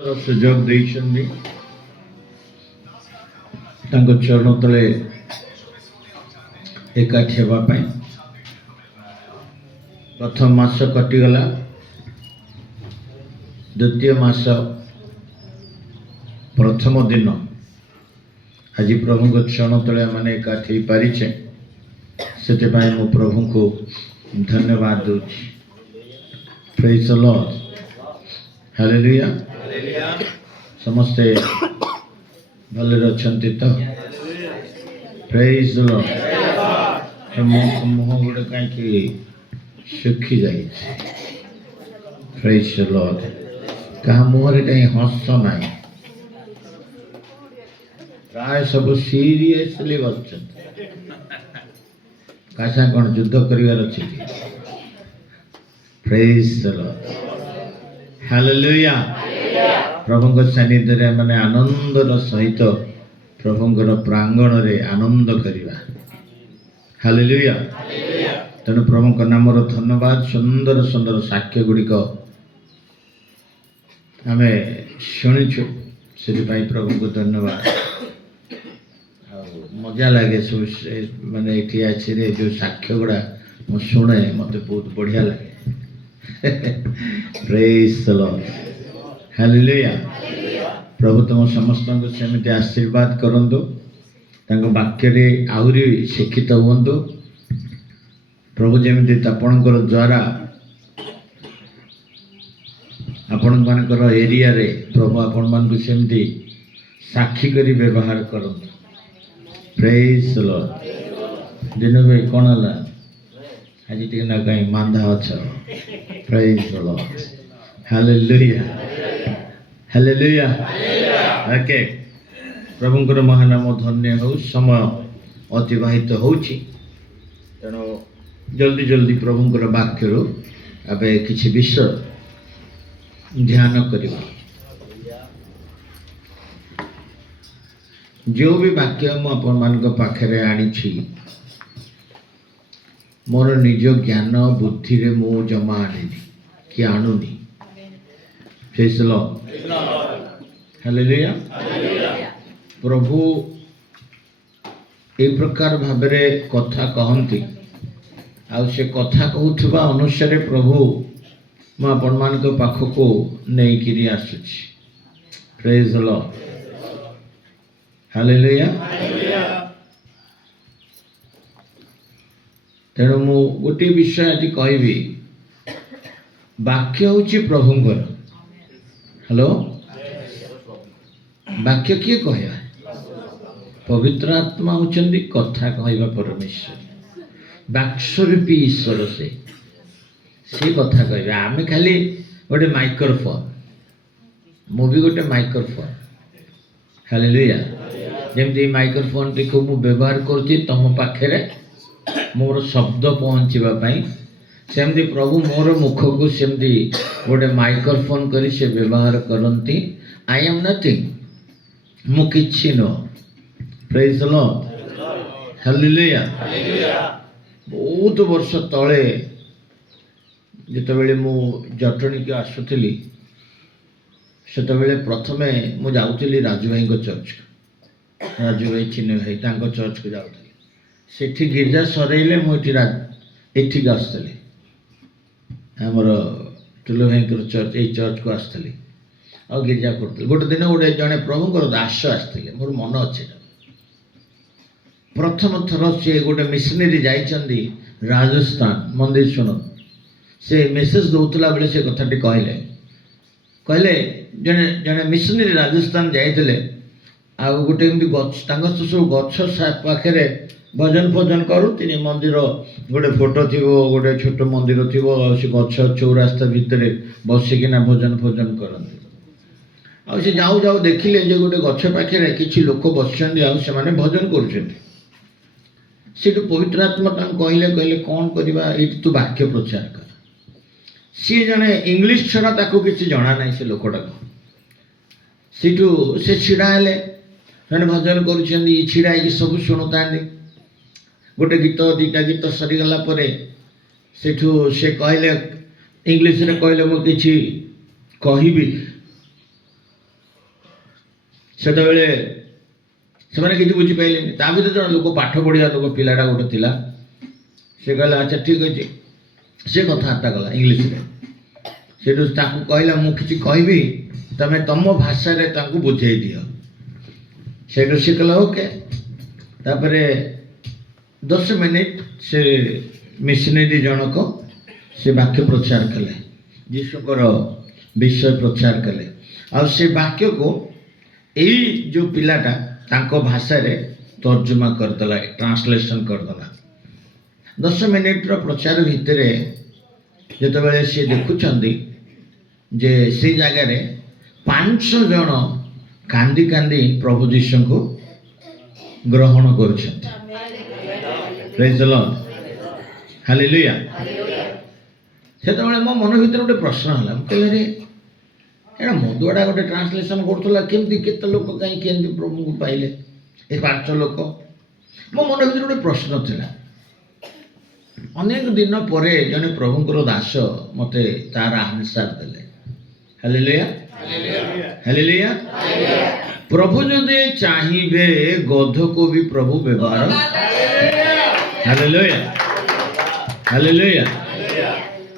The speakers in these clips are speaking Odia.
ସୁଯୋଗ ଦେଇଛନ୍ତି ତାଙ୍କ ଚରଣ ତଳେ ଏକାଠି ହେବା ପାଇଁ। ପ୍ରଥମ ମାସ କଟିଗଲା, ଦ୍ୱିତୀୟ ମାସ ପ୍ରଥମ ଦିନ ଆଜି ପ୍ରଭୁଙ୍କ ଚରଣ ତଳେ ମାନେ ଏକାଠି ହେଇପାରିଛେ, ସେଥିପାଇଁ ମୁଁ ପ୍ରଭୁଙ୍କୁ ଧନ୍ୟବାଦ ଦେଉଛି। ପ୍ରେଜ୍ ଦ ଲର୍ଡ, ହାଲେଲୁୟା। ସମସ୍ତେ ଭଲରେ ଅଛନ୍ତି ତ? ପ୍ରେଜ୍ ଦ ଲର୍ଡ। ମୁହଁ ଗୋଟେ କାହିଁକି ଶୁଖି ଯାଇଛି? ପ୍ରେଜ୍ ଦ ଲର୍ଡ। କାହା ମୁହଁରେ କାହିଁ ହସ ନାହିଁ? ପ୍ରାୟ ସବୁ ସିରିୟସଲି ବସିଛନ୍ତି। କାହା ସାଙ୍ଗେ କ'ଣ ଯୁଦ୍ଧ କରିବାର ଅଛି କି? ପ୍ରେଜ୍ ଦ ଲର୍ଡ, ହାଲେଲୁୟା। ପ୍ରଭୁଙ୍କ ସାନ୍ନିଧ୍ୟରେ ମାନେ ଆନନ୍ଦର ସହିତ ପ୍ରଭୁଙ୍କର ପ୍ରାଙ୍ଗଣରେ ଆନନ୍ଦ କରିବା। ହାଲେଲୁୟା। ତେଣୁ ପ୍ରଭୁଙ୍କ ନାମର ଧନ୍ୟବାଦ। ସୁନ୍ଦର ସୁନ୍ଦର ସାକ୍ଷ୍ୟ ଗୁଡ଼ିକ ଆମେ ଶୁଣିଛୁ, ସେଥିପାଇଁ ପ୍ରଭୁଙ୍କୁ ଧନ୍ୟବାଦ। ଆଉ ମଜା ଲାଗେ ସବୁ ମାନେ ଏଠି ଆସିଲେ ଯେଉଁ ସାକ୍ଷ୍ୟ ଗୁଡ଼ା ମୁଁ ଶୁଣେ, ମୋତେ ବହୁତ ବଢ଼ିଆ ଲାଗେ। ପ୍ରେଜ୍ ଦ ଲର୍ଡ, ହାଲେଲୁୟା। ପ୍ରଭୁ ତୁମ ସମସ୍ତଙ୍କୁ ସେମିତି ଆଶୀର୍ବାଦ କରନ୍ତୁ, ତାଙ୍କ ବାକ୍ୟରେ ଆହୁରି ଶିକ୍ଷିତ ହୁଅନ୍ତୁ। ପ୍ରଭୁ ଯେମିତି ଆପଣଙ୍କର ଦ୍ୱାରା ଆପଣମାନଙ୍କର ଏରିଆରେ ପ୍ରଭୁ ଆପଣମାନଙ୍କୁ ସେମିତି ସାକ୍ଷୀ କରି ବ୍ୟବହାର କରନ୍ତୁ। ପ୍ରେଜ୍ ଦ ଲର୍ଡ। ଦିନ ଭାଇ କ'ଣ ହେଲା ଆଜି ଟିକେ ନା କାହିଁ ମାନ୍ଦା ଅଛ? ପ୍ରେଜ୍ ଦ ଲର୍ଡ, ହାଲେଲୁୟା, ହାଲେଲୁୟା। ଓକେ, ପ୍ରଭୁଙ୍କର ମହାନାମ ଧନ୍ୟ ହେଉ। ସମୟ ଅତିବାହିତ ହେଉଛି, ତେଣୁ ଜଲ୍ଦି ଜଲ୍ଦି ପ୍ରଭୁଙ୍କର ବାକ୍ୟରୁ ଏବେ କିଛି ବିଷୟ ଧ୍ୟାନ କରିବା। ଯେଉଁ ବି ବାକ୍ୟ ମୁଁ ଆପଣମାନଙ୍କ ପାଖରେ ଆଣିଛି, ମୋର ନିଜ ଜ୍ଞାନ ବୁଦ୍ଧିରେ ମୁଁ ଜମା ଆଣିନି କି ଆଣୁନି। ପ୍ରେଜ୍ ଦ ଲର୍ଡ, ହାଲେଲୁୟା। ପ୍ରଭୁ এই ପ୍ରକାର ଭାବରେ କଥା କହନ୍ତି, ଆଉ ସେ କଥା କହୁଥିବା ଅନୁସାରେ ପ୍ରଭୁ ମୁଁ ଆପଣମାନଙ୍କ ପାଖକୁ ନେଇକିରି ଆସୁଛି। ପ୍ରେଜ୍ ଦ ଲର୍ଡ, ହାଲେଲୁୟା। ତେଣୁ ମୁଁ ଗୋଟିଏ ବିଷୟ ଆଜି କହିବି। ବାକ୍ୟ ହେଉଛି ପ୍ରଭୁଙ୍କର। ହ୍ୟାଲୋ, ବାକ୍ୟ କିଏ କହିବା? ପବିତ୍ର ଆତ୍ମା ହେଉଛନ୍ତି କଥା କହିବା ପରମେଶ୍ୱର, ବାକ୍ସରୂପୀ ଈଶ୍ୱର। ସେ କଥା କହିବେ, ଆମେ ଖାଲି ଗୋଟେ ମାଇକ୍ରୋଫୋନ୍। ମୁଁ ବି ଗୋଟେ ମାଇକ୍ରୋଫୋନ୍। ହାଲେଲୁୟା। ଯେମିତି ଏଇ ମାଇକ୍ରୋଫୋନ୍ଟିକୁ ମୁଁ ବ୍ୟବହାର କରୁଛି ତମ ପାଖରେ ମୋର ଶବ୍ଦ ପହଞ୍ଚିବା ପାଇଁ, ସେମିତି ପ୍ରଭୁ ମୋର ମୁଖକୁ ସେମିତି ଗୋଟେ ମାଇକ୍ରୋଫୋନ୍ କରି ସେ ବ୍ୟବହାର କରନ୍ତି। ଆଇ ଆମ୍ ନଥିଂ, ମୁଁ କିଛି ନୁହଁ। ପ୍ରେଜ୍ ଦ ଲର୍ଡ, ହାଲେଲୁୟା। ବହୁତ ବର୍ଷ ତଳେ ଯେତେବେଳେ ମୁଁ ଜଟଣୀକୁ ଆସୁଥିଲି, ସେତେବେଳେ ପ୍ରଥମେ ମୁଁ ଯାଉଥିଲି ରାଜୁ ଭାଇଙ୍କ ଚର୍ଚ୍ଚକୁ। ରାଜୁ ଭାଇ ଚିହ୍ନ ଭାଇ, ତାଙ୍କ ଚର୍ଚ୍ଚକୁ ଯାଉଥିଲି। ସେଠି ଗିର୍ଜା ସରେଇଲେ ମୁଁ ଏଠିକି ଆସୁଥିଲି, ଆମର ଟୁଲୁ ଭାଇଙ୍କର ଚର୍ଚ୍ଚ, ଏଇ ଚର୍ଚ୍ଚକୁ ଆସିଥିଲି ଆଉ ଗିର୍ଜା କରୁଥିଲି। ଗୋଟେ ଦିନ ଜଣେ ପ୍ରଭୁଙ୍କର ଦାସ ଆସିଥିଲେ, ମୋର ମନ ଅଛି। ପ୍ରଥମ ଥର ସେ ଗୋଟେ ମିଶନାରୀ ଯାଇଛନ୍ତି ରାଜସ୍ଥାନ। ମନ୍ଦିର ଶୁଣନ୍ତୁ, ସେ ମେସେଜ ଦେଉଥିଲା ବେଳେ ସେ କଥାଟି କହିଲେ ଜଣେ ଜଣେ ମିଶନାରୀ ରାଜସ୍ଥାନ ଯାଇଥିଲେ, ଆଉ ଗୋଟେ ଏମିତି ଗଛ, ତାଙ୍କର ତ ସବୁ ଗଛ ପାଖରେ ଭଜନ ଫଜନ କରୁଥିଲି। ମନ୍ଦିର ଗୋଟେ ଫଟୋ ଥିବ, ଗୋଟେ ଛୋଟ ମନ୍ଦିର ଥିବ, ଆଉ ସେ ଗଛ ଚୌରାସ୍ତା ଭିତରେ ବସିକିନା ଭଜନ ଫଜନ କରନ୍ତି। ଆଉ ସେ ଯାଉ ଯାଉ ଦେଖିଲେ ଯେ ଗୋଟେ ଗଛ ପାଖରେ କିଛି ଲୋକ ବସିଛନ୍ତି, ଆଉ ସେମାନେ ଭଜନ କରୁଛନ୍ତି। ସେଠୁ ପବିତ୍ର ଆତ୍ମା ତାଙ୍କୁ କହିଲେ କ'ଣ କରିବା, ଏଇଠି ତୁ ବାକ୍ୟ ପ୍ରଚାର କର। ସିଏ ଜଣେ ଇଂଲିଶ ଛଡ଼ା ତାକୁ କିଛି ଜଣା ନାହିଁ ସେ ଲୋକଟାକୁ। ସେଠୁ ସେ ଛିଡ଼ା ହେଲେ, ଜଣେ ଭଜନ କରୁଛନ୍ତି, ଛିଡ଼ା ହେଇକି ସବୁ ଶୁଣୁଥାନ୍ତି। ଗୋଟେ ଗୀତ ଦୁଇଟା ଗୀତ ସରିଗଲା ପରେ ସେଠୁ ସେ କହିଲେ, ଇଂଲିଶରେ କହିଲେ, ମୁଁ କିଛି କହିବି। ସେତେବେଳେ ସେମାନେ କିଛି ବୁଝିପାରିଲେନି। ତା ଭିତରେ ଜଣେ ଲୋକ ପାଠ ପଢ଼ିବା ଲୋକ ପିଲାଟା ଗୋଟେ ଥିଲା। ସେ କହିଲା ଆଚ୍ଛା ଠିକ୍ ଅଛି। ସେ କଥାବାର୍ତ୍ତା କଲା ଇଂଲିଶରେ। ସେଠୁ ତାଙ୍କୁ କହିଲା ମୁଁ କିଛି କହିବି, ତମେ ତମ ଭାଷାରେ ତାଙ୍କୁ ବୁଝେଇ ଦିଅ। ସେଠୁ ସେ କହିଲା ଓକେ। ତାପରେ 10 ମିନିଟ୍ ସେ ମିଶନେରୀ ଜଣକ ସେ ବାକ୍ୟ ପ୍ରଚାର କଲେ, ଯୀଶୁଙ୍କର ବିଷୟ ପ୍ରଚାର କଲେ। ଆଉ ସେ ବାକ୍ୟକୁ ଏଇ ଯେଉଁ ପିଲାଟା ତାଙ୍କ ଭାଷାରେ ତର୍ଜମା କରିଦେଲା, ଟ୍ରାନ୍ସଲେସନ୍ କରିଦେଲା। 10 ମିନିଟ୍ର ପ୍ରଚାର ଭିତରେ ଯେତେବେଳେ ସେ ଦେଖୁଛନ୍ତି ଯେ ସେଇ ଜାଗାରେ 5 ଜଣ କାନ୍ଦି କାନ୍ଦି ପ୍ରଭୁ ଯୀଶୁଙ୍କୁ ଗ୍ରହଣ କରୁଛନ୍ତି। ପ୍ରେଜ୍ ଦ ଲର୍ଡ, ହାଲେଲୁୟା। ସେତେବେଳେ ମୋ ମନ ଭିତରେ ଗୋଟେ ପ୍ରଶ୍ନ ହେଲା, ମୁଁ କହିଲି ରେ ଏଇଟା ମଦୁଆଟା ଗୋଟେ ଟ୍ରାନ୍ସଲେସନ୍ କରୁଥିଲା, କେମିତି କେତେ ଲୋକ କାହିଁ କେମିତି ପ୍ରଭୁଙ୍କୁ ପାଇଲେ ଏ 5 ଲୋକ? ମୋ ମନ ଭିତରେ ଗୋଟେ ପ୍ରଶ୍ନ ଥିଲା। ଅନେକ ଦିନ ପରେ ଜଣେ ପ୍ରଭୁଙ୍କର ଦାସ ମୋତେ ତାର ଆନ୍ସାର ଦେଲେ। Hallelujah, hallelujah. ପ୍ରଭୁ ଯଦି ଚାହିଁବେ ଗଧକୁ ବି ପ୍ରଭୁ ବ୍ୟବହାର, ହାଲେଲୁୟା, ହାଲେଲୁୟା।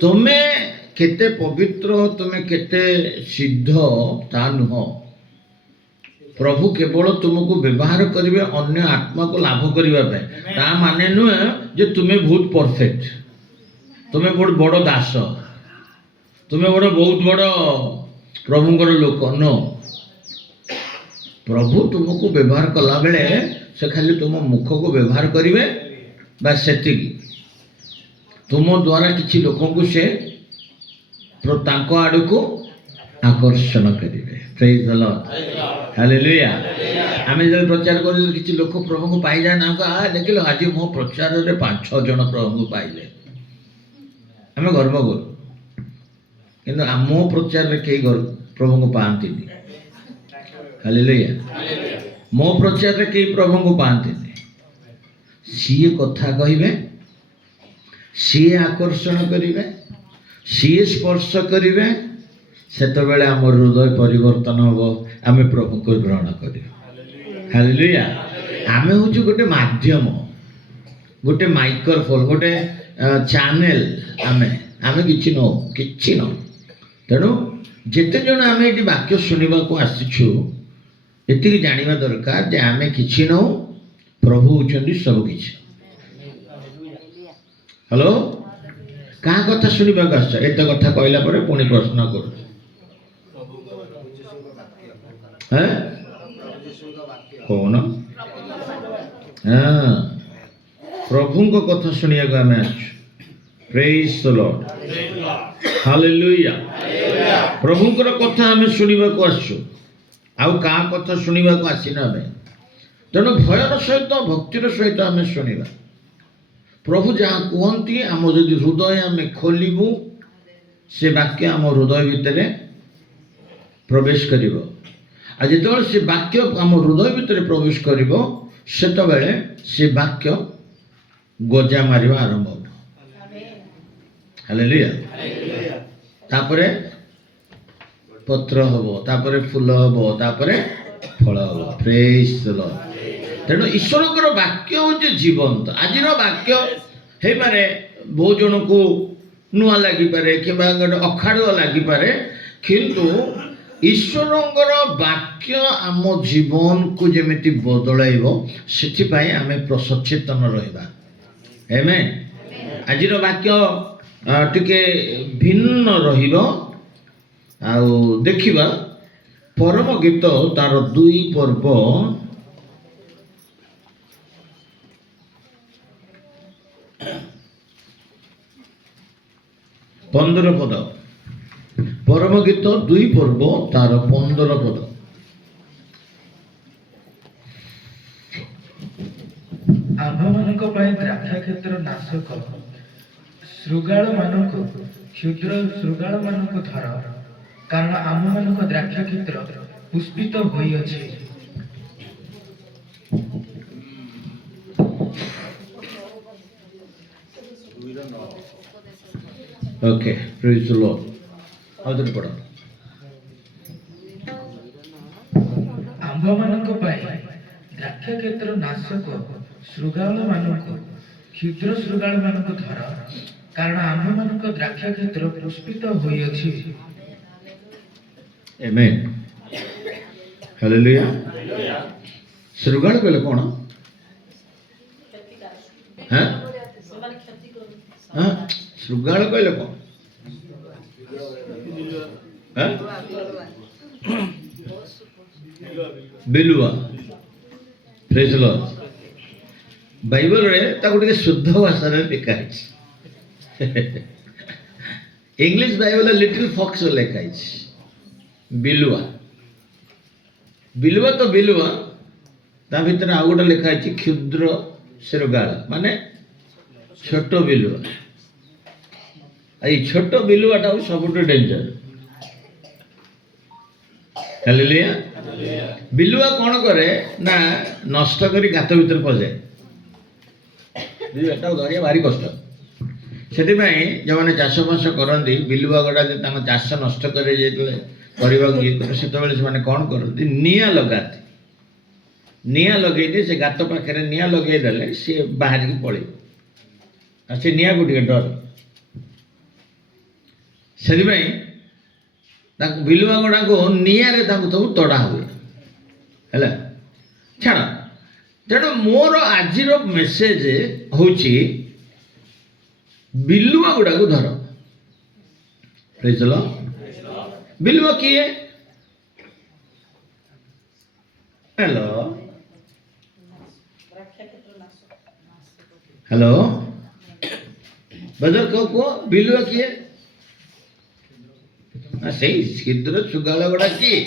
ତୁମେ କେତେ ପବିତ୍ର, ତୁମେ କେତେ ସିଦ୍ଧ ତା ନୁହଁ। ପ୍ରଭୁ କେବଳ ତୁମକୁ ବ୍ୟବହାର କରିବେ ଅନ୍ୟ ଆତ୍ମାକୁ ଲାଭ କରିବା ପାଇଁ। ତା ମାନେ ନୁହେଁ ଯେ ତୁମେ ବହୁତ ପରଫେକ୍ଟ, ତୁମେ ବହୁତ ବଡ଼ ଦାସ, ତୁମେ ଗୋଟେ ବହୁତ ବଡ଼ ପ୍ରଭୁଙ୍କର ଲୋକ। नो, ପ୍ରଭୁ ତୁମକୁ ବ୍ୟବହାର କଲା ବେଳେ ସେ ଖାଲି ତୁମ ମୁଖକୁ ବ୍ୟବହାର କରିବେ, ବା ସେତିକି। ତୁମ ଦ୍ୱାରା କିଛି ଲୋକଙ୍କୁ ସେ ତାଙ୍କ ଆଡ଼କୁ ଆକର୍ଷଣ କରିବେ। ପ୍ରେଜ୍ ଦ ଲର୍ଡ, ହାଲେଲୁୟା। ଆମେ ଯେତେବେଳେ ପ୍ରଚାର କରିଲୁ କିଛି ଲୋକ ପ୍ରଭୁଙ୍କୁ ପାଇଯାଏ ନା, ଦେଖିଲ ଆଜି ମୋ ପ୍ରଚାରରେ 5-6 ଜଣ ପ୍ରଭୁଙ୍କୁ ପାଇଲେ, ଆମେ ଗର୍ବ କରୁ। କିନ୍ତୁ ମୋ ପ୍ରଚାରରେ କେହି ପ୍ରଭୁଙ୍କୁ ପାଆନ୍ତିନି। ହାଲେଲୁୟା। ମୋ ପ୍ରଚାରରେ କେହି ପ୍ରଭୁଙ୍କୁ ପାଆନ୍ତିନି। ସିଏ କଥା କହିବେ, ସିଏ ଆକର୍ଷଣ କରିବେ, ସିଏ ସ୍ପର୍ଶ କରିବେ, ସେତେବେଳେ ଆମ ହୃଦୟ ପରିବର୍ତ୍ତନ ହେବ, ଆମେ ପ୍ରଭୁଙ୍କୁ ଗ୍ରହଣ କରିବା। ହାଲେଲୁୟା। ଆମେ ହେଉଛୁ ଗୋଟେ ମାଧ୍ୟମ, ଗୋଟେ ମାଇକ୍ରୋଫୋନ୍, ଗୋଟେ ଚ୍ୟାନେଲ୍। ଆମେ କିଛି ନଉ, କିଛି ନଉ। ତେଣୁ ଯେତେ ଜଣ ଆମେ ଏଠି ବାକ୍ୟ ଶୁଣିବାକୁ ଆସିଛୁ, ଏତିକି ଜାଣିବା ଦରକାର ଯେ ଆମେ କିଛି ନଉ, ପ୍ରଭୁ ହେଉଛନ୍ତି ସବୁକିଛି। ହ୍ୟାଲୋ, କାହା କଥା ଶୁଣିବାକୁ ଆସିଛ? ଏତେ କଥା କହିଲା ପରେ ପୁଣି ପ୍ରଶ୍ନ କରୁଛୁ, କହୁନ? ହଁ, ପ୍ରଭୁଙ୍କ କଥା ଶୁଣିବାକୁ ଆମେ ଆସିଛୁ। ପ୍ରେଜ୍ ଦ ଲର୍ଡ, ହାଲେଲୁୟା। ପ୍ରଭୁଙ୍କର କଥା ଆମେ ଶୁଣିବାକୁ ଆସିଛୁ, ଆଉ କାହା କଥା ଶୁଣିବାକୁ ଆସିନୁ ଆମେ। ତେଣୁ ଭୟର ସହିତ ଭକ୍ତିର ସହିତ ଆମେ ଶୁଣିବା। ପ୍ରଭୁ ଯାହା କୁହନ୍ତି, ଆମ ଯଦି ହୃଦୟ ଆମେ ଖୋଲିବୁ, ସେ ବାକ୍ୟ ଆମ ହୃଦୟ ଭିତରେ ପ୍ରବେଶ କରିବ। ଆଉ ଯେତେବେଳେ ସେ ବାକ୍ୟ ଆମ ହୃଦୟ ଭିତରେ ପ୍ରବେଶ କରିବ, ସେତେବେଳେ ସେ ବାକ୍ୟ ଗଜା ମାରିବା ଆରମ୍ଭ ହେବ। ହାଲେଲୁୟା। ତାପରେ ପତ୍ର ହେବ, ତାପରେ ଫୁଲ ହେବ, ତାପରେ ଫଳ ହେବ। ପ୍ରେଜ୍ ଦ ଲର୍ଡ। ତେଣୁ ଈଶ୍ୱରଙ୍କର ବାକ୍ୟ ହେଉଛି ଜୀବନ୍ତ। ଆଜିର ବାକ୍ୟ ହେଇପାରେ ବହୁ ଜଣକୁ ନୂଆ ଲାଗିପାରେ କିମ୍ବା ଗୋଟେ ଅଖାଡ଼ୁଆ ଲାଗିପାରେ, କିନ୍ତୁ ଈଶ୍ୱରଙ୍କର ବାକ୍ୟ ଆମ ଜୀବନକୁ ଯେମିତି ବଦଳାଇବ, ସେଥିପାଇଁ ଆମେ ସଚେତନ ରହିବା। ଆମେନ୍। ଆଜିର ବାକ୍ୟ ଟିକେ ଭିନ୍ନ ରହିବ। ଆଉ ଦେଖିବା ପରମ ଗୀତ ତାର 2 ପର୍ବ 15 ପଦ। ପରମ ଗୀତ 2 ପର୍ବ ତାର 15 ପଦ। ଆମ୍ଭମାନଙ୍କ ପାଇଁ ଦ୍ରାକ୍ଷା କ୍ଷେତ୍ର ନାଶକ, ଶୃଗାଳମାନଙ୍କୁ କ୍ଷୁଦ୍ର ଶୃଗାଳମାନଙ୍କୁ ଧର, କାରଣ ଆମ୍ଭମାନଙ୍କ ଦ୍ରାକ୍ଷା କ୍ଷେତ୍ର ପୁଷ୍ପିତ ହୋଇଅଛି। Okay, praise the Lord. ଆଉଥରେ ପଢ଼। ଆମ୍ଭମାନଙ୍କ ପାଇଁ ଦ୍ରାକ୍ଷ କ୍ଷେତ୍ର ନାଶକ ଶୃଗାଳମାନଙ୍କୁ କ୍ଷୁଦ୍ର ଶୃଗାଳମାନଙ୍କୁ ଧର, କାରଣ ଆମ୍ଭମାନଙ୍କ ଦ୍ରାକ୍ଷ କ୍ଷେତ୍ର ପୁଷ୍ପିତ ହୋଇଅଛି। ଆମେନ୍। ହାଲେଲୁୟା। ଶୃଗାଳ କହିଲେ କ'ଣ? ହଁ ହଁ, ଶୃଗାଳ କହିଲେ କ'ଣ? ହଁ? ବିଲୁଆ। ପ୍ରେଜ୍ ଦ ଲର୍ଡ। ବାଇବଲରେ ତାକୁ ଟିକେ ଶୁଦ୍ଧ ଭାଷାରେ ଲେଖା ହେଇଛି। ଇଂଲିଶ ବାଇବଲରେ ଲିଟିଲ ଫକ୍ସ ଲେଖା ହେଇଛି। ବିଲୁଆ। ବିଲୁଆ ତ ବିଲୁଆ, ତା ଭିତରେ ଆଉ ଗୋଟେ ଲେଖା ହେଇଛି କ୍ଷୁଦ୍ର ଶୃଗାଳ, ମାନେ ଛୋଟ ବିଲୁଆ। ଏଇ ଛୋଟ ବିଲୁଆଟା ହଉଛି ସବୁଠୁ ଡେଞ୍ଜର। ହାଲେଲୁୟା। ବିଲୁଆ କ'ଣ କରେ ନା ନଷ୍ଟ କରି ଗାତ ଭିତରେ ପଶିଯାଏ। ଏଟାକୁ ଧରିବା ଭାରି କଷ୍ଟ। ସେଥିପାଇଁ ଯେଉଁମାନେ ଚାଷବାସ କରନ୍ତି, ବିଲୁଆ ଗୁଡ଼ା ଯଦି ତାଙ୍କ ଚାଷ ନଷ୍ଟ କରି ଯେତେବେଳେ କରିବାକୁ ଇଏ କରେ, ସେତେବେଳେ ସେମାନେ କ'ଣ କରନ୍ତି? ନିଆଁ ଲଗାନ୍ତି। ନିଆଁ ଲଗେଇଲେ ସେ ଗାତ ପାଖରେ ନିଆଁ ଲଗେଇଦେଲେ ସିଏ ବାହାରିକି ପଳେଇବ। ଆଉ ସେ ନିଆଁକୁ ଟିକେ ଡର। ସେଥିପାଇଁ ତାଙ୍କୁ ବିଲୁଆ ଗୁଡ଼ାକୁ ନିଆଁରେ ତାଙ୍କୁ ସବୁ ତଡ଼ା ହୁଏ। ହେଲା, ଛାଡ଼। ତେଣୁ ମୋର ଆଜିର ମେସେଜ ହେଉଛି ବିଲୁଆ ଗୁଡ଼ାକୁ ଧର। ପ୍ରେଜ୍ ଦ ଲର୍ଡ। ବିଲୁଆ କିଏ? ହ୍ୟାଲୋ ହ୍ୟାଲୋ, ବଜାର କୁହ, ବିଲୁଆ କିଏ? ସେଇ କ୍ଷୁଦ୍ର ଶୃଗାଳ ଗୁଡ଼ା କିଏ?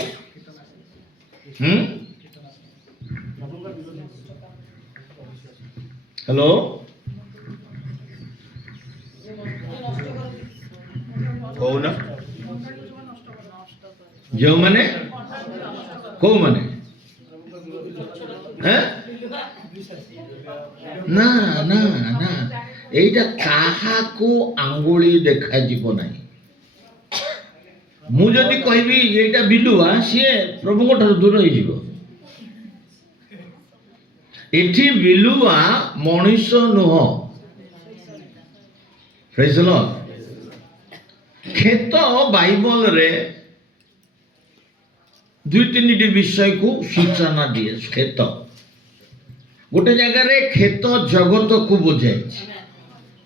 ହ୍ୟାଲୋ, କହୁନ। ଯେଉଁମାନେ କୋଉମାନେ? ନା ନା ନା, ଏଇଟା କାହାକୁ ଆଙ୍ଗୁଳି ଦେଖାଯିବ ନାହିଁ। ମୁଁ ଯଦି କହିବି ଏଇଟା ବିଲୁଆ, ସିଏ ପ୍ରଭୁଙ୍କ ଠାରୁ ଦୂର ହେଇଯିବ। ଏଠି ବିଲୁଆ ମଣିଷ ନୁହଁ। ପ୍ରେଜ୍ ଦ ଲର୍ଡ। କ୍ଷେତ ବାଇବଲରେ ଦୁଇ ତିନିଟି ବିଷୟକୁ ସୂଚନା ଦିଏ। କ୍ଷେତ ଗୋଟେ ଜାଗାରେ କ୍ଷେତ ଜଗତକୁ ବୁଝାଇଛି।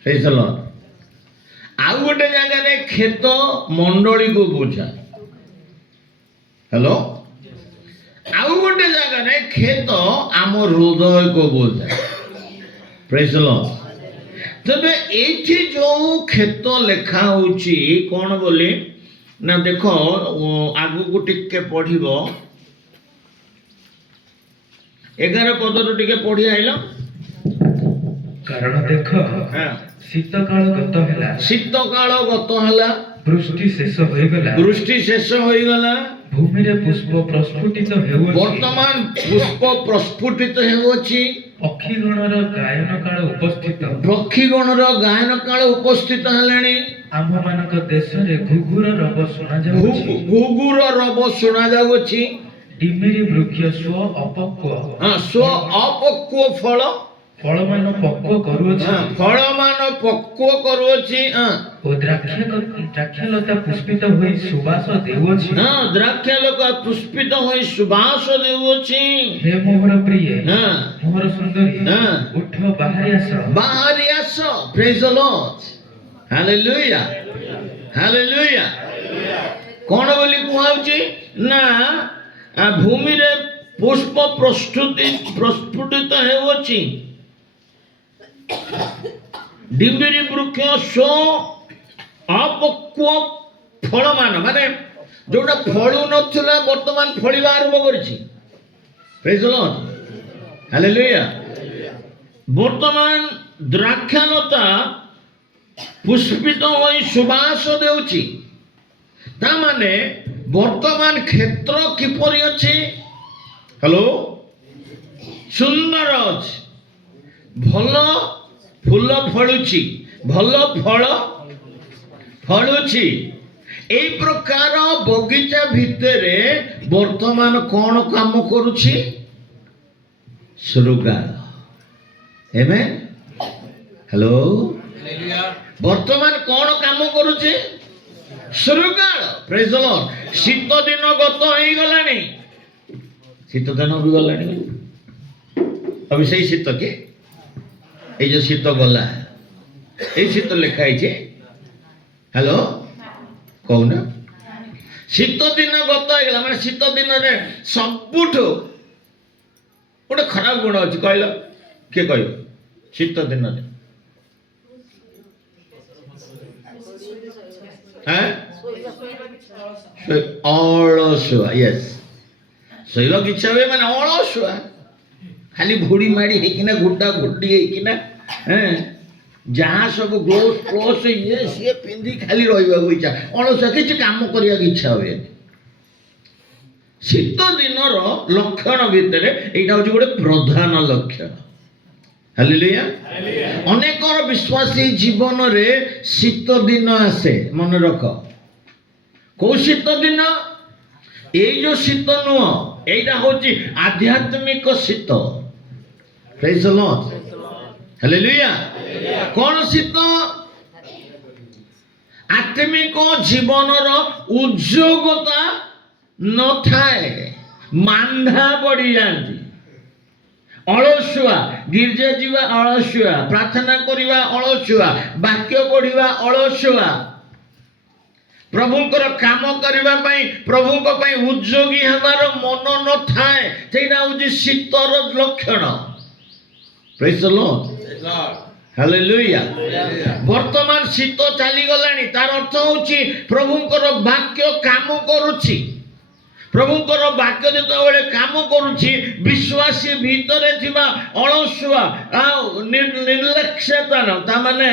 ପ୍ରେଜ୍ ଦ ଲର୍ଡ। ଆଉ ଗୋଟେ ଜାଗାରେ କ୍ଷେତ ମଣ୍ଡଳୀକୁ ବୁଝାଏ। ହ୍ୟାଲୋ। ଆଉ ଗୋଟେ ଜାଗାରେ କ୍ଷେତ ଆମ ହୃଦୟକୁ ବୁଝାଏ। ପ୍ରେଜ୍ ଦ ଲର୍ଡ। ତେବେ ଏଇଠି ଯୋଉ କ୍ଷେତ ଲେଖା ହଉଛି କ'ଣ ବୋଲି ନା, ଦେଖ ଆଗକୁ ଟିକେ ପଢିବ, 11 ପଦରୁ ଟିକେ ପଢି ଆଇଲ। କାରଣ ଦେଖ, ଶୀତକାଳ ଗତ ହେଲା, ଶୀତକାଳ ଗତ ହେଲା, ବୃଷ୍ଟି ଶେଷ ହୋଇଗଲା, ବୃଷ୍ଟି ଶେଷ ହୋଇଗଲା, ଭୂମିରେ ପୁଷ୍ପ ପ୍ରସ୍ଫୁଟିତ ହେଉଅଛି, ବର୍ତ୍ତମାନ ପୁଷ୍ପ ପ୍ରସ୍ଫୁଟିତ ହେଉଅଛି, ପକ୍ଷୀଗଣର ଗାୟନ କାଳ ଉପସ୍ଥିତ, ପକ୍ଷୀଗଣର ଗାୟନ କାଳ ଉପସ୍ଥିତ ହେଲାଣି, ଆମ୍ଭମାନଙ୍କ ଦେଶରେ ଘୁଘୁର ରବ ଶୁଣାଯାଉଛି, ଘୁଘୁର ରବ ଶୁଣାଯାଉଅଛି, ଡିମିରି ବୃକ୍ଷ ସ୍ୱ ଅପକ୍ୱ ଫଳ ଫଳମାନ ପକ୍ୱ କରୁଅଛି, ଫଳମାନ ପକ୍ୱ କରୁଅଛି, ଓ ଦ୍ରାକ୍ଷାଲତା ପୁଷ୍ପିତ ହୋଇ ସୁବାସ ଦେଉଅଛି, ଦ୍ରାକ୍ଷାଲତା ପୁଷ୍ପିତ ହୋଇ ସୁବାସ ଦେଉଅଛି। ହେ ମୋହର ପ୍ରିୟ, ମୋହର ସୁନ୍ଦରୀ, ଉଠ ବାହାରି ଆସ, ବାହାରି ଆସ। ପ୍ରେଜ୍ ଦ ଲର୍ଡ। Hallelujah, hallelujah. କ'ଣ ବୋଲି କୁହାଉଛି ନା, ଭୂମିରେ ପୁଷ୍ପ ପ୍ରସ୍ଫୁଟିତ ହେଉଅଛି, ଡିମ୍ବିରି ବୃକ୍ଷ ସ୍ୱ ଅପକ୍ୱ ଫଳମାନ, ମାନେ ଯୋଉଟା ଫଳୁ ନଥିଲା ବର୍ତ୍ତମାନ ଫଳିବା ଆରମ୍ଭ କରିଛି। ପ୍ରେଜ୍ ଦ ଲର୍ଡ। ହାଲେଲୁୟା। ବର୍ତ୍ତମାନ ଦ୍ରାକ୍ଷାଲତା ପୁଷ୍ପିତ ହୋଇ ସୁବାସ ଦେଉଛି। ତା ମାନେ ବର୍ତ୍ତମାନ କ୍ଷେତ୍ର କିପରି ଅଛି? ହ୍ୟାଲୋ, ସୁନ୍ଦର ଅଛି, ଭଲ ଫୁଲ ଫଳୁଛି, ଭଲ ଫଳ ଫଳୁଛି। এই প্রকার বগিচা ভিতরে বর্তমান কোন কাম করুছি? শৃগাল। আমেন। হ্যালো। বর্তমান কোন কাম করুছি? শৃগাল। Praise the lord. শীত দিন গত হয়ে গলানি, শীত দিন भी গলানি। अभी সেই শীত কি? এই যে শীত গলা, এই শীত লেখা হয়েছে। হ্যালো, কৌন শীত দিন গত হয়ে গলা, মানে শীত দিନରେ ସବୁଠୁ ଗୋଟେ ଖରାପ ଗୁଣ ଅଛି କହିଲ, କିଏ କହିବ? ଶୀତ ଦିନରେ ଅଳସୁଆ। ୟେସ୍, ଶୋଇବାକୁ ଇଚ୍ଛା ହୁଏ ମାନେ ଅଳସୁଆ, ଖାଲି ଘୋଡ଼ି ମାଡ଼ି ହେଇକିନା ଘୋଟା ଘୋଟି ହେଇକିନା ଯାହା ସବୁ ଗ୍ଲୋଭ୍ସ କ୍ଲୋଥ୍ସ ଇଏ ସିଏ ପିନ୍ଧି ଖାଲି ରହିବାକୁ ଇଚ୍ଛା, ଅଳସୁଆ, କିଛି କାମ କରିବାକୁ ଇଚ୍ଛା ହୁଏନି। ଶୀତ ଦିନର ଲକ୍ଷଣ ଭିତରେ ଏଇଟା ହଉଛି ଗୋଟେ ପ୍ରଧାନ ଲକ୍ଷଣ। ହାଲେଲୁୟା। ଅନେକର ବିଶ୍ୱାସୀ ଜୀବନରେ ଶୀତ ଦିନ ଆସେ। ମନେ ରଖ, କୋଉ ଶୀତ ଦିନ? ଏଇ ଯୋଉ ଶୀତ ନୁହଁ, এইটা হচ্ছে আধ্যাত্মিক শীত। Praise the lord. হালেলুয়া। কোন শীত? আত্মিক জীবনর উদ্যোগতা নথায়, মান্ধা পড়ি যাନ୍ତି, ଅଳସୁଆ, ଗିର୍ଜା ଯିବା ଅଳସୁଆ, ପ୍ରାର୍ଥନା କରିବା ଅଳସୁଆ, ବାକ୍ୟ ପଢ଼ିବା ଅଳସୁଆ, ପ୍ରଭୁଙ୍କର କାମ କରିବା ପାଇଁ, ପ୍ରଭୁଙ୍କ ପାଇଁ ଉଦ୍ଯୋଗୀ ହେବାର ମନ ନଥାଏ। ସେଇଟା ହେଉଛି ଶୀତର ଲକ୍ଷଣ। ପ୍ରେଜ୍ ଦ ଲର୍ଡ। ହାଲେଲୁୟା। ବର୍ତ୍ତମାନ ଶୀତ ଚାଲିଗଲାଣି, ତାର ଅର୍ଥ ହେଉଛି ପ୍ରଭୁଙ୍କର ବାକ୍ୟ କାମ କରୁଛି। ପ୍ରଭୁଙ୍କର ବାକ୍ୟ ଯେତେବେଳେ କାମ କରୁଛି, ବିଶ୍ୱାସୀ ଭିତରେ ଥିବା ଅଳସୁଆ ଆଉ ନିର୍ଲକ୍ଷ୍ୟତା, ତାମାନେ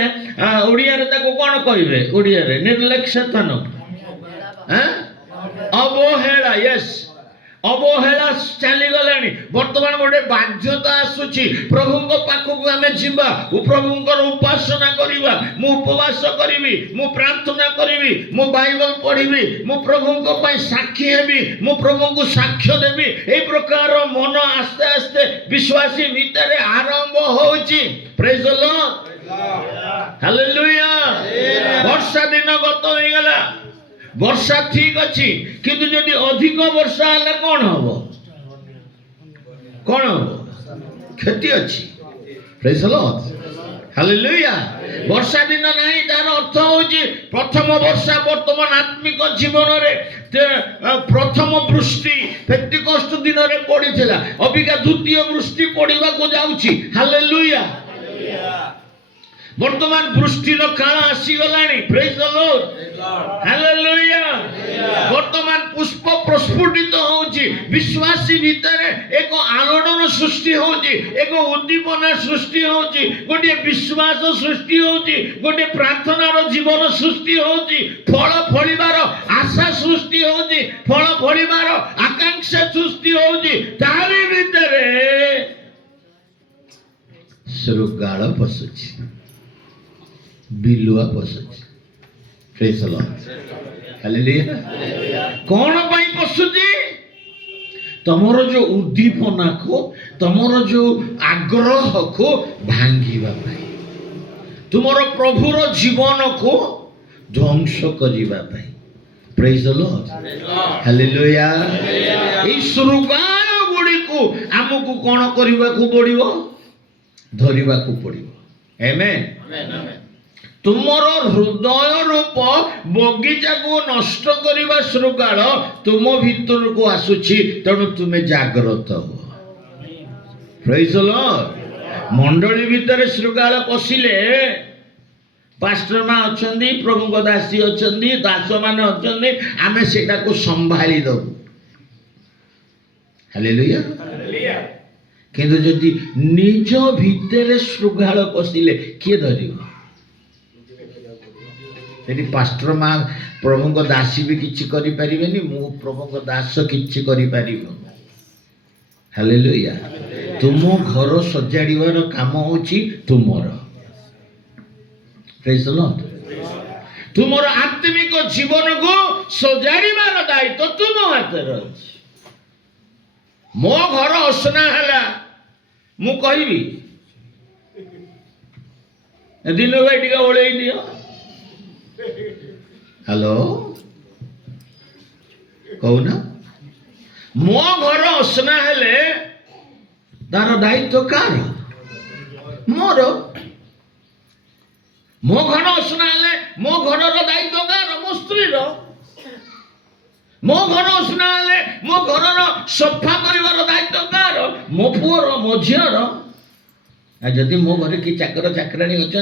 ଓଡ଼ିଆରେ ତାକୁ କ'ଣ କହିବେ? ଓଡ଼ିଆରେ ନିର୍ଲକ୍ଷ୍ୟତା, ଅବହେଳା। ୟେସ୍, ଅବହେଳା ଚାଲିଗଲାଣି। ବର୍ତ୍ତମାନ ଗୋଟେ ବାଧ୍ୟତା ଆସୁଛି, ପ୍ରଭୁଙ୍କ ପାଖକୁ ଆମେ ଯିବା, ପ୍ରଭୁଙ୍କର ଉପାସନା କରିବା। ମୁଁ ଉପବାସ କରିବି, ମୁଁ ପ୍ରାର୍ଥନା କରିବି, ମୁଁ ବାଇବଲ ପଢ଼ିବି, ମୁଁ ପ୍ରଭୁଙ୍କ ପାଇଁ ସାକ୍ଷୀ ହେବି, ମୁଁ ପ୍ରଭୁଙ୍କୁ ସାକ୍ଷ୍ୟ ଦେବି। এই ପ୍ରକାର ମନ ଆସ୍ତେ ଆସ୍ତେ ବିଶ୍ୱାସୀ ଭିତରେ ଆରମ୍ଭ ହେଉଛି। ପ୍ରେଜ୍ ଦ ଲର୍ଡ। ହାଲେଲୁୟା। ବର୍ଷା ଦିନ ଗତ ହେଇଗଲା, ବର୍ଷା ଠିକ ଅଛି, କିନ୍ତୁ ଯଦି ଅଧିକ ବର୍ଷା ହେଲେ କ'ଣ ହବ? କ'ଣ ହବ? କ୍ଷତି ଅଛି। ପ୍ରେଜ୍ ଦ ଲର୍ଡ। ହାଲେଲୁୟା। ବର୍ଷା ଦିନ ନାହିଁ, ତାର ଅର୍ଥ ହେଉଛି ପ୍ରଥମ ବର୍ଷା ବର୍ତ୍ତମାନ ଆତ୍ମିକ ଜୀବନରେ ପ୍ରଥମ ବୃଷ୍ଟି ପେନ୍ତିକୋସ୍ତ ଦିନରେ ପଡ଼ିଥିଲା, ଅବିକା ଦ୍ୱିତୀୟ ବୃଷ୍ଟି ପଡ଼ିବାକୁ ଯାଉଛି। ହାଲେଲୁୟା। ବର୍ତ୍ତମାନ ବୃଷ୍ଟିର କାଳ ଆସିଗଲାଣି। ପ୍ରେଜ୍ ଦ ଲର୍ଡ। ହାଲେଲୁୟା। ବର୍ତ୍ତମାନ ପୁଷ୍ପ ପ୍ରସ୍ଫୁଟିତ ହେଉଛି, ବିଶ୍ୱାସୀ ଭିତରେ ଏକ ଆଲୋଡ଼ନ ସୃଷ୍ଟି ହେଉଛି, ଏକ ଉଦ୍ଦୀପନା ସୃଷ୍ଟି ହେଉଛି, ଗୋଟିଏ ବିଶ୍ୱାସ ସୃଷ୍ଟି ହେଉଛି, ଗୋଟିଏ ପ୍ରାର୍ଥନାର ଜୀବନ ସୃଷ୍ଟି ହେଉଛି, ଫଳ ଫଳିବାର ଆଶା ସୃଷ୍ଟି ହେଉଛି, ଫଳ ଫଳିବାର ଆକାଂକ୍ଷା ସୃଷ୍ଟି ହେଉଛି। ତାରି ଭିତରେ ଶୃଗାଳ ପଶୁଛି, ବିଲୁଆ ପଶୁଛି। ପ୍ରେଜ୍ ଦ ଲର୍ଡ। ହାଲେଲୁୟା। କ'ଣ ପାଇଁ ପଶୁଛି? ତମର ଯୋଉ ଉଦ୍ଦୀପନାକୁ, ତମର ଯୋଉ ଆଗ୍ରହକୁ ଭାଙ୍ଗିବା ପାଇଁ, ତୁମର ପ୍ରଭୁର ଜୀବନକୁ ଧ୍ୱଂସ କରିବା ପାଇଁ। ପ୍ରେଜ୍ ଦ ଲର୍ଡ। ହାଲେଲୁୟା। ଏଇ ଶୃଗାଳ ଗୁଡ଼ିକୁ ଆମକୁ କ'ଣ କରିବାକୁ ପଡ଼ିବ? ଧରିବାକୁ ପଡ଼ିବ। ଆମେନ୍। ତୁମର ହୃଦୟ ରୂପ ବଗିଚାକୁ ନଷ୍ଟ କରିବା ଶୃଗାଳ ତୁମ ଭିତରକୁ ଆସୁଛି, ତେଣୁ ତୁମେ ଜାଗ୍ରତ ହୁଅ। ପ୍ରେଜ୍ ଦ ଲର୍ଡ। ମଣ୍ଡଳୀ ଭିତରେ ଶୃଗାଳ ପଶିଲେ, ପାଷ୍ଟର ମା ଅଛନ୍ତି, ପ୍ରଭୁଙ୍କ ଦାସୀ ଅଛନ୍ତି, ଦାସମାନେ ଅଛନ୍ତି, ଆମେ ସେଇଟାକୁ ସମ୍ଭାଳି ଦେବୁ। ହାଲେଲୁୟା। କିନ୍ତୁ ଯଦି ନିଜ ଭିତରେ ଶୃଗାଳ ପଶିଲେ କିଏ ଧରିବ? ସେଠି ପାଷ୍ଟର ମା ପ୍ରଭୁଙ୍କ ଦାସୀ ବି କିଛି କରିପାରିବେନି, ମୁଁ ପ୍ରଭୁଙ୍କ ଦାସ କିଛି କରିପାରିବନି। ହାଲେଲୁୟା। ତୁମ ଘର ସଜାଡ଼ିବାର କାମ ହେଉଛି ତୁମର। ପ୍ରେଜ୍ ଦ ଲର୍ଡ। तुमर आत्मिक जीवन को सजाड़िबार दायित्व तुम हाथ मो घर असना है मु कहबी दिन भाई टी ओल दियो हेलो कहना मो घर असना हेले तार दायित्व कार मोर मो घर असना हेले मो घर दायित्व कार मो स्त्री मो घर असना हेले मो घर सफा कर दायित्व कार मो पुअर मो झीर जदि मो घर कि चाकर चाकराणी अच्छा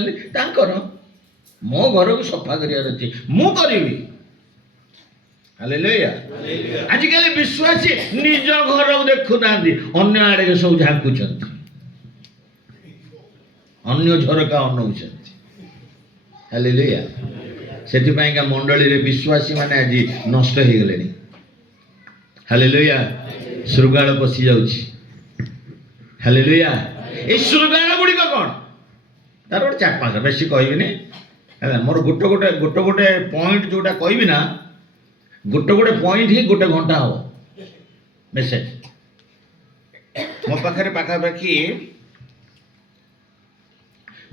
मो घर को सफा कर मु करी हालेलुया आजिकल विश्वासी निज घर देखु ना अन्य आड़े सब झांकुंट अन्य झरका अनौंट हालेलुया से मंडली रे विश्वासी माने आज नष्ट हो गले हालेलुया श्रृगाल पशि जाउछि हालेलुया ए श्रृगाल गुड़िक कौन तार गोटे 4-5 बेसी कहबी मोर गोटे गोटे गोटे गोटे पॉइंट जोटा कहबी ना गोटे गोटे पॉइंट ही गोटे घंटा हो मेसेज मो पाखे पाखापाखि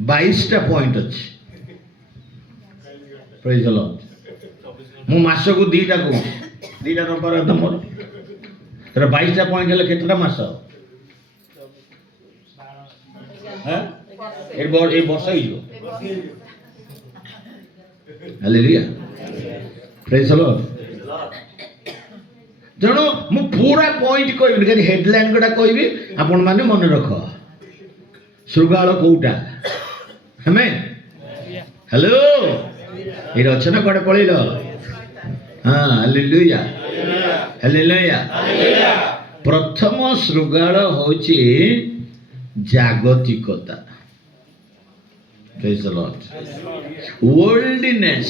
22टा पॉइंट अच्छे प्रेज द लॉर्ड मु मास को 2टा को 2टा रविवार तो मोर 22टा पॉइंट हेले केतटा मास ए वर्ष हो हालेलुया प्रेज द लॉर्ड तेणु मु पूरा पॉइंट कहबी खाली हेडलाइन गोटा कहबी आपण माने मन रख श्रृगाल कोटा आमेन हेलो ये अच्छे ना कड़े पड़े हाँ हालेलुया हालेलुया प्रथम श्रृगाल होची जागतिकता praise the Lord worldness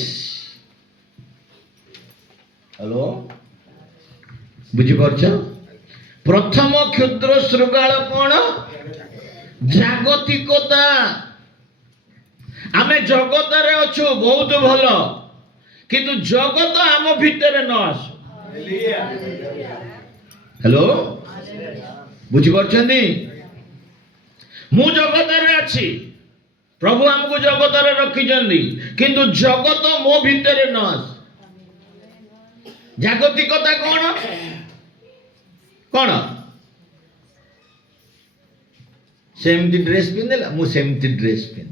hello बुझी पारछ प्रथम क्षुद्र श्रृगाल कौन जागतिकता आमे जगत रे अछु बहुत भल किंतु जगत आम भितर न आसु हेलो बुझी पारछनी मु जगत रे अछि प्रभु हमको जगत रे रखी जंदी किंतु जगत मो भितर न आसु जागतिकता कौन कौन सेमती ड्रेस पिंधेला मु सेमती ड्रेस पिंधि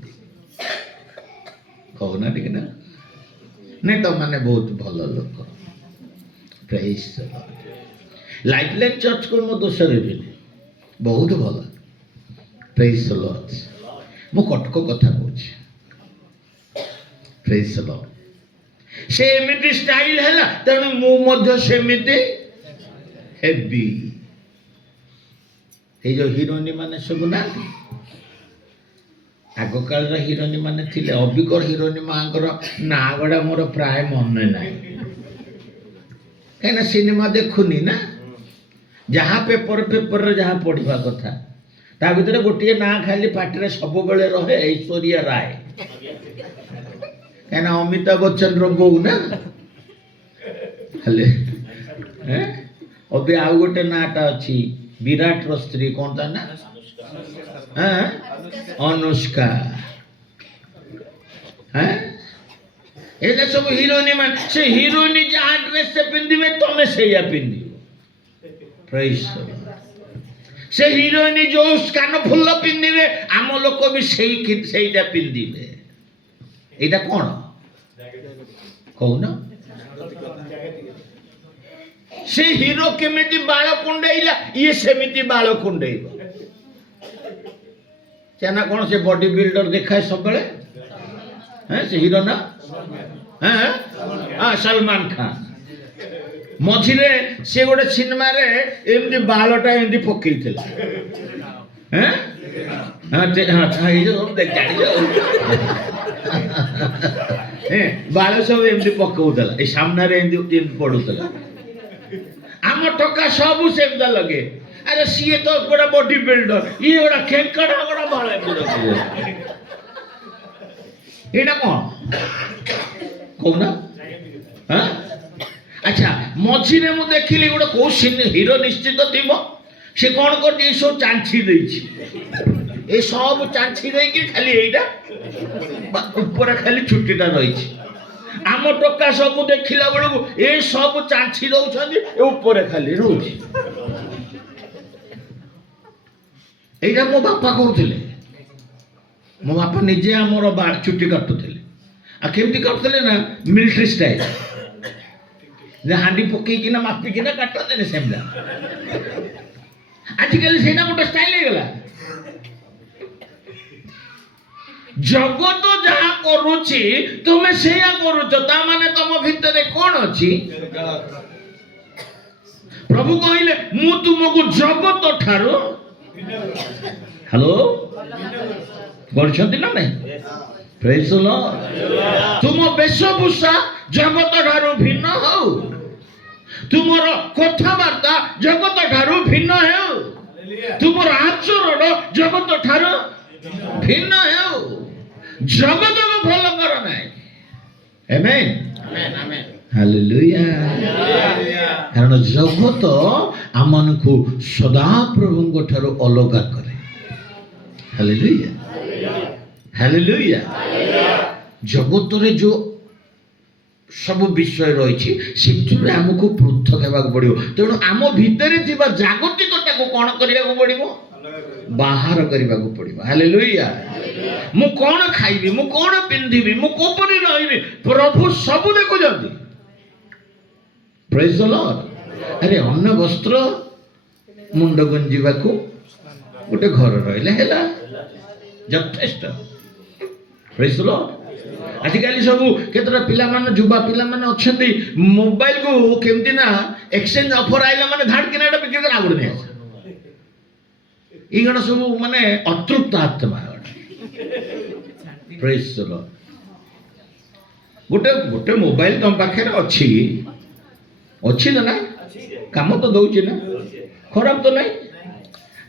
कहना ठीक ना नहीं तो माने बहुत भल लोक praise the Lord lifeline church को मो दोष देबी बहुत भल प्रेज द लॉर्ड मु कटक कथा कहूँ प्रेज द लॉर्ड से एमिति स्टाइल हैला तेणु मु मध्य सेमिति हेबी ये जो हिरोनी माने सब ना आग काल हिरोनी माने थिले अबिकर हिरोनी मांकर ना गड़ा मोर प्राय मन ना कहीं सिनेमा देखुनी ना जहाँ पेपर पेपर जहाँ पढ़ा कथा ता भीतर गोटे ना खाली पार्टी सब बेले रहे ऐश्वर्या राय कहीं अमिताभ बच्चन रो ना हेले अभी आउ गोटे नाटा अच्छी विराट रो स्त्री कौन था ना अनुष्का सब हिरोनी मान से हिरोनी जहाँ ड्रेस से पिंधि तमें से पिंधि प्रेज से हिरोनी जो कान फुल पिंधे आम लोक भी सेटा पिंधे यहाँ कौन कहना से हीरो केमिति बाल कुंडेला ये सेमिति बाल कुंडेब ना कौन से बॉडी बिल्डर देखाए सब हैं से हीरो ना हाँ सलमान खान मझिरे से गोटे सिनेमा रे एमती बालटा एमती पकई हैं हाँ ये जो देख बाल सब एमती पकाउला ए सामने रे एमती पड़ूला आम टका सब सेमता लगे अरे सी तो गोटा बॉडी बिल्डर ये गोटा खेकड़ा गोटा बाल यहाँ कौन କହୁନା ଆଚ୍ଛା ମଝିରେ ମୁଁ ଦେଖିଲି ଗୋଟେ କୋଉ ହିରୋ ନିଶ୍ଚିତ ଥିବ ସେ କ'ଣ କରୁଛି ଏସବୁ ଚାଞ୍ଚି ଦେଇଛି ଏ ସବୁ ଚାଞ୍ଚି ଦେଇକି ଖାଲି ଏଇଟା ଉପରେ ଖାଲି ଛୁଟିଟା ରହିଛି ଆମ ଟୋକା ସବୁ ଦେଖିଲା ବେଳକୁ ଏ ସବୁ ଚାଞ୍ଚି ଦଉଛନ୍ତି ଏ ଉପରେ ଖାଲି ରହୁଛି ଏଇଟା ମୋ ବାପା କହୁଥିଲେ ମୋ ବାପା ନିଜେ ଆମର ଚୁଟି କାଟୁଥିଲେ ଆଉ କେମିତି କାଟୁଥିଲେ ନା ମିଲିଟାରୀ ଷ୍ଟାଇଲ ଯେ ହାଣ୍ଡି ପକେଇକିନା ମାପିକିନା କାଟନ୍ତିନି ସେମିତିଆ ଆଜିକାଲି ସେଇଟା ଗୋଟେ ଷ୍ଟାଇଲ ହେଇଗଲା ଜଗତ ଯାହା କରୁଛି ତୁମେ ସେଇଆ କରୁଛ ତା ମାନେ ତମ ଭିତରେ କ'ଣ ଅଛି ପ୍ରଭୁ କହିଲେ ମୁଁ ତୁମକୁ ଜଗତ ଠାରୁ ହ୍ୟାଲୋ କରୁଛନ୍ତି ନା ନାଇଁ ପ୍ରେଜ୍ ଦ ଲର୍ଡ ତୁମ ବେଶଭୂଷା ଜଗତ ଠାରୁ ଭିନ୍ନ ହଉ ତୁମର କଥାବାର୍ତ୍ତା ଜଗତ ଠାରୁ ଭିନ୍ନ ହେଉ ତୁମର ଆଚରଣ ଜଗତ ଠାରୁ ଭିନ୍ନ ହେଉ ଜଗତକୁ ଭଲ କର ନାହିଁ ଆମେନ୍ ହାଲେଲୁୟା କାରଣ ଜଗତ ଆମମାନଙ୍କୁ ସଦାପ୍ରଭୁଙ୍କ ଠାରୁ ଅଲଗା କରେ ହାଲେଲୁୟା ହାଲେଲୁୟା ଜଗତରେ ଯୋଉ ସବୁ ବିଷୟ ରହିଛି ସେଥିରୁ ଆମକୁ ପୃଥକ ହେବାକୁ ପଡ଼ିବ ତେଣୁ ଆମ ଭିତରେ ଥିବା ଜାଗତିକତାକୁ କ'ଣ କରିବାକୁ ପଡ଼ିବ ବାହାର କରିବାକୁ ପଡ଼ିବ ହାଲେଲୁୟା ମୁଁ କ'ଣ ଖାଇବି ମୁଁ କ'ଣ ପିନ୍ଧିବି ମୁଁ କୋଉପରି ରହିବି ପ୍ରଭୁ ସବୁ ଦେଖୁଛନ୍ତି ପ୍ରେଜ୍ ଦ ଲର୍ଡ ଆରେ ଅନ୍ୟ ବସ୍ତ୍ର ମୁଣ୍ଡ ଗୁଞ୍ଜିବାକୁ ଗୋଟେ ଘର ରହିଲେ ହେଲା ଯଥେଷ୍ଟ ପ୍ରେଜ୍ ଦ ଲର୍ଡ ଆଜିକାଲି ସବୁ କେତେଟା ପିଲାମାନେ ଯୁବା ପିଲାମାନେ ଅଛନ୍ତି ମୋବାଇଲକୁ କେମିତି ନା ଏକ୍ସଚେଞ୍ଜ ଅଫର ଆଇଲା ମାନେ ଧାଡକିନା ଏଟା ବିକ୍ରି କରି ଆଉ ଗୋଟେ ନେଇ ଆସେ ଏଇଗୁଡ଼ା ସବୁ ମାନେ ଅତୃପ୍ତ ଆତ୍ମା ପ୍ରେଜ୍ ଦ ଲର୍ଡ ଗୋଟେ ଗୋଟେ ମୋବାଇଲ ତମ ପାଖରେ ଅଛି ନା କାମ ତ ଦଉଛି ନା ଖରାପ ତ ନାହିଁ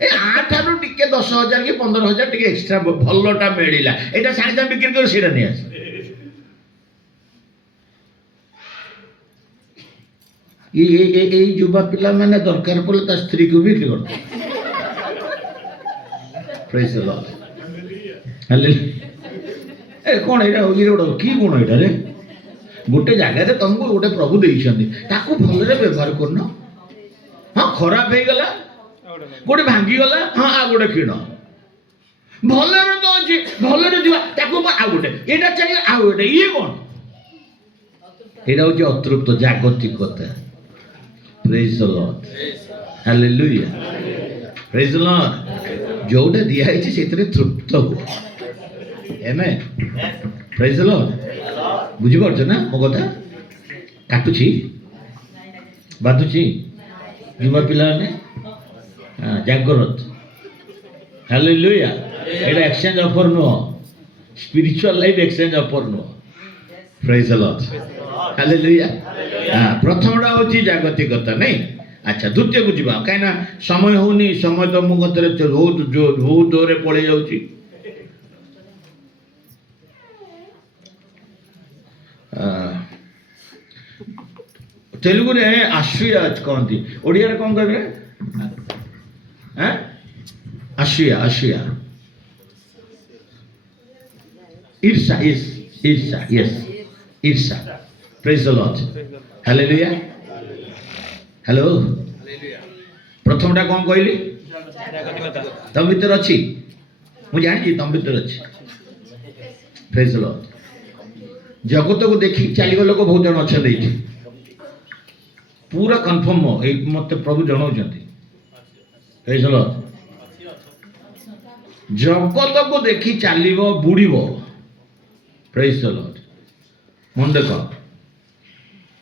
ଏ ଆଠାରୁ ଟିକେ 10,000 କି 15,000 ଟିକେ ଏକ୍ସଟ୍ରା ଭଲଟା ମିଳିଲା ଏଇଟା ସାଙ୍ଗେ ସାଙ୍ଗେ ବିକ୍ରି କରି ସେଇଟା ନେଇ ଆସ ଏଇ ଯୁବା ପିଲାମାନେ ଦରକାର ପଡ଼ିଲେ ତା ସ୍ତ୍ରୀକୁ ବିକ୍ରି କରିଦେବେ ପ୍ରେଜ୍ ଦ ଲର୍ଡ ଏ କ'ଣ ଏଇଟା ଗୋଟେ କି ଗୁଣ ଏଇଟାରେ ଗୋଟେ ଜାଗାରେ ତମକୁ ଗୋଟେ ପ୍ରଭୁ ଦେଇଛନ୍ତି ତାକୁ ଭଲରେ ବ୍ୟବହାର କରୁନ ହଁ ଖରାପ ହେଇଗଲା ଗୋଟେ ଭାଙ୍ଗିଗଲା ହଁ ଆଉ ଗୋଟେ କିଣ ଭଲରେ ତ ଅଛି ଭଲରେ ଯିବା ତାକୁ ଆଉ ଗୋଟେ ଏଇଟା ଚାହିଁଲେ ଆଉ ଗୋଟେ ଇଏ କ'ଣ ଏଇଟା ହଉଛି ଅତୃପ୍ତ ଜାଗତିକତା ପ୍ରେଜ୍ ଦ ଲର୍ଡ ହାଲେଲୁୟା ପ୍ରେଜ୍ ଦ ଲର୍ଡ ଯୋଉଟା ଦିଆ ହେଇଛି ସେଥିରେ ତୃପ୍ତ ହୁଅ ଆମେନ୍ ପ୍ରେଜ୍ ଦ ଲର୍ଡ ବୁଝିପାରୁଛ ନା ମୋ କଥା କାଟୁଛି ବାଧୁଛି ଯୁବା ପିଲାମାନେ ଜାଗ୍ରତ ହାଲେଲୁୟା ଏଇଟା ଏକ୍ସଚେଞ୍ଜ ଅଫର ନୁହଁ ସ୍ପିରିଚୁଆଲ ଲାଇଫ ଏକ୍ସଚେଞ୍ଜ ଅଫର ନୁହଁ ପ୍ରେଜ୍ ଦ ଲର୍ଡ ହାଲେଲୁୟା ପ୍ରଥମଟା ହଉଛି ଜାଗତିକତା ନାଇଁ ଆଚ୍ଛା ଦ୍ୱିତୀୟକୁ ଯିବା କାହିଁକିନା ସମୟ ହଉନି ସମୟ ତ ମୋ କତିରେ ବହୁତ ଜୋରରେ ପଳେଇ ଯାଉଛି ତେଲୁଗୁରେ ଆସୁୟା କହନ୍ତି ଓଡ଼ିଆରେ କ'ଣ କହିବେ ଆସୁୟା ଆସୁୟା ଈର୍ଷା ଈର୍ଷା ୟେସ୍ ଈର୍ଷା ପ୍ରେଜ୍ ଦ ଲର୍ଡ ହାଲେଲୁୟା ହ୍ୟାଲୋ ପ୍ରଥମଟା କ'ଣ କହିଲି ତମ ଭିତରେ ଅଛି ମୁଁ ଜାଣିଛି ତମ ଭିତରେ ଅଛି ପ୍ରେଜ୍ ଦ ଲର୍ଡ ଜଗତକୁ ଦେଖିକି ଚାଲିବା ଲୋକ ବହୁତ ଜଣ ଅଛନ୍ତି ଏଇଠି ପୁରା କନଫର୍ମ ଏଇ ମତେ ପ୍ରଭୁ ଜଣାଉଛନ୍ତି ପ୍ରେଜ୍ ଦ ଲର୍ଡ ଜଗତକୁ ଦେଖି ଚାଲିବ ବୁଡ଼ିବ ପ୍ରେଜ୍ ଦ ଲର୍ଡ ମନେ ଦେଖ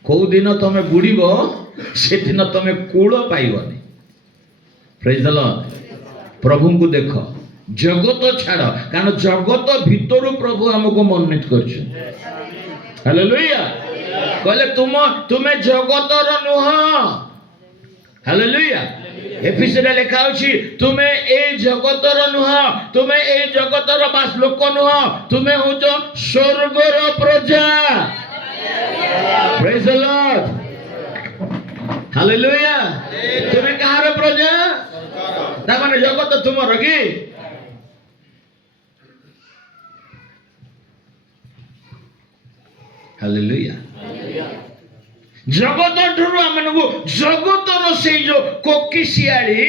କୋଉ ଦିନ ତମେ ବୁଡ଼ିବ ସେଦିନ ତମେ କୂଳ ପାଇବନି ପ୍ରେଜ୍ ଦ ଲର୍ଡ ପ୍ରଭୁଙ୍କୁ ଦେଖ ଜଗତ ଛାଡ଼ କାରଣ ଜଗତ ଭିତରୁ ପ୍ରଭୁ ଆମକୁ ମନୋନୀତ କରିଛନ୍ତି ହାଲେଲୁୟା କହିଲେ ତୁମେ ଜଗତର ନୁହଁ ହାଲେଲୁୟା ଏଫିସିରେ ଲେଖା ଅଛି ତୁମେ ଏଇ ଜଗତର ନୁହଁ ତୁମେ ଏଇ ଜଗତର ବାସ ଲୋକ ନୁହଁ ତୁମେ ହଉଛ ସ୍ୱର୍ଗର ପ୍ରଜା Praise the Lord. Hallelujah. তুমি কাହାର প্রজা? তার মানে জগৎ তোমার কি? Hallelujah. ଜଗତଠାରୁ ଆମମାନଙ୍କୁ ଜଗତର ସେଇ ଯୋଉ କୋକିଶିଆଳି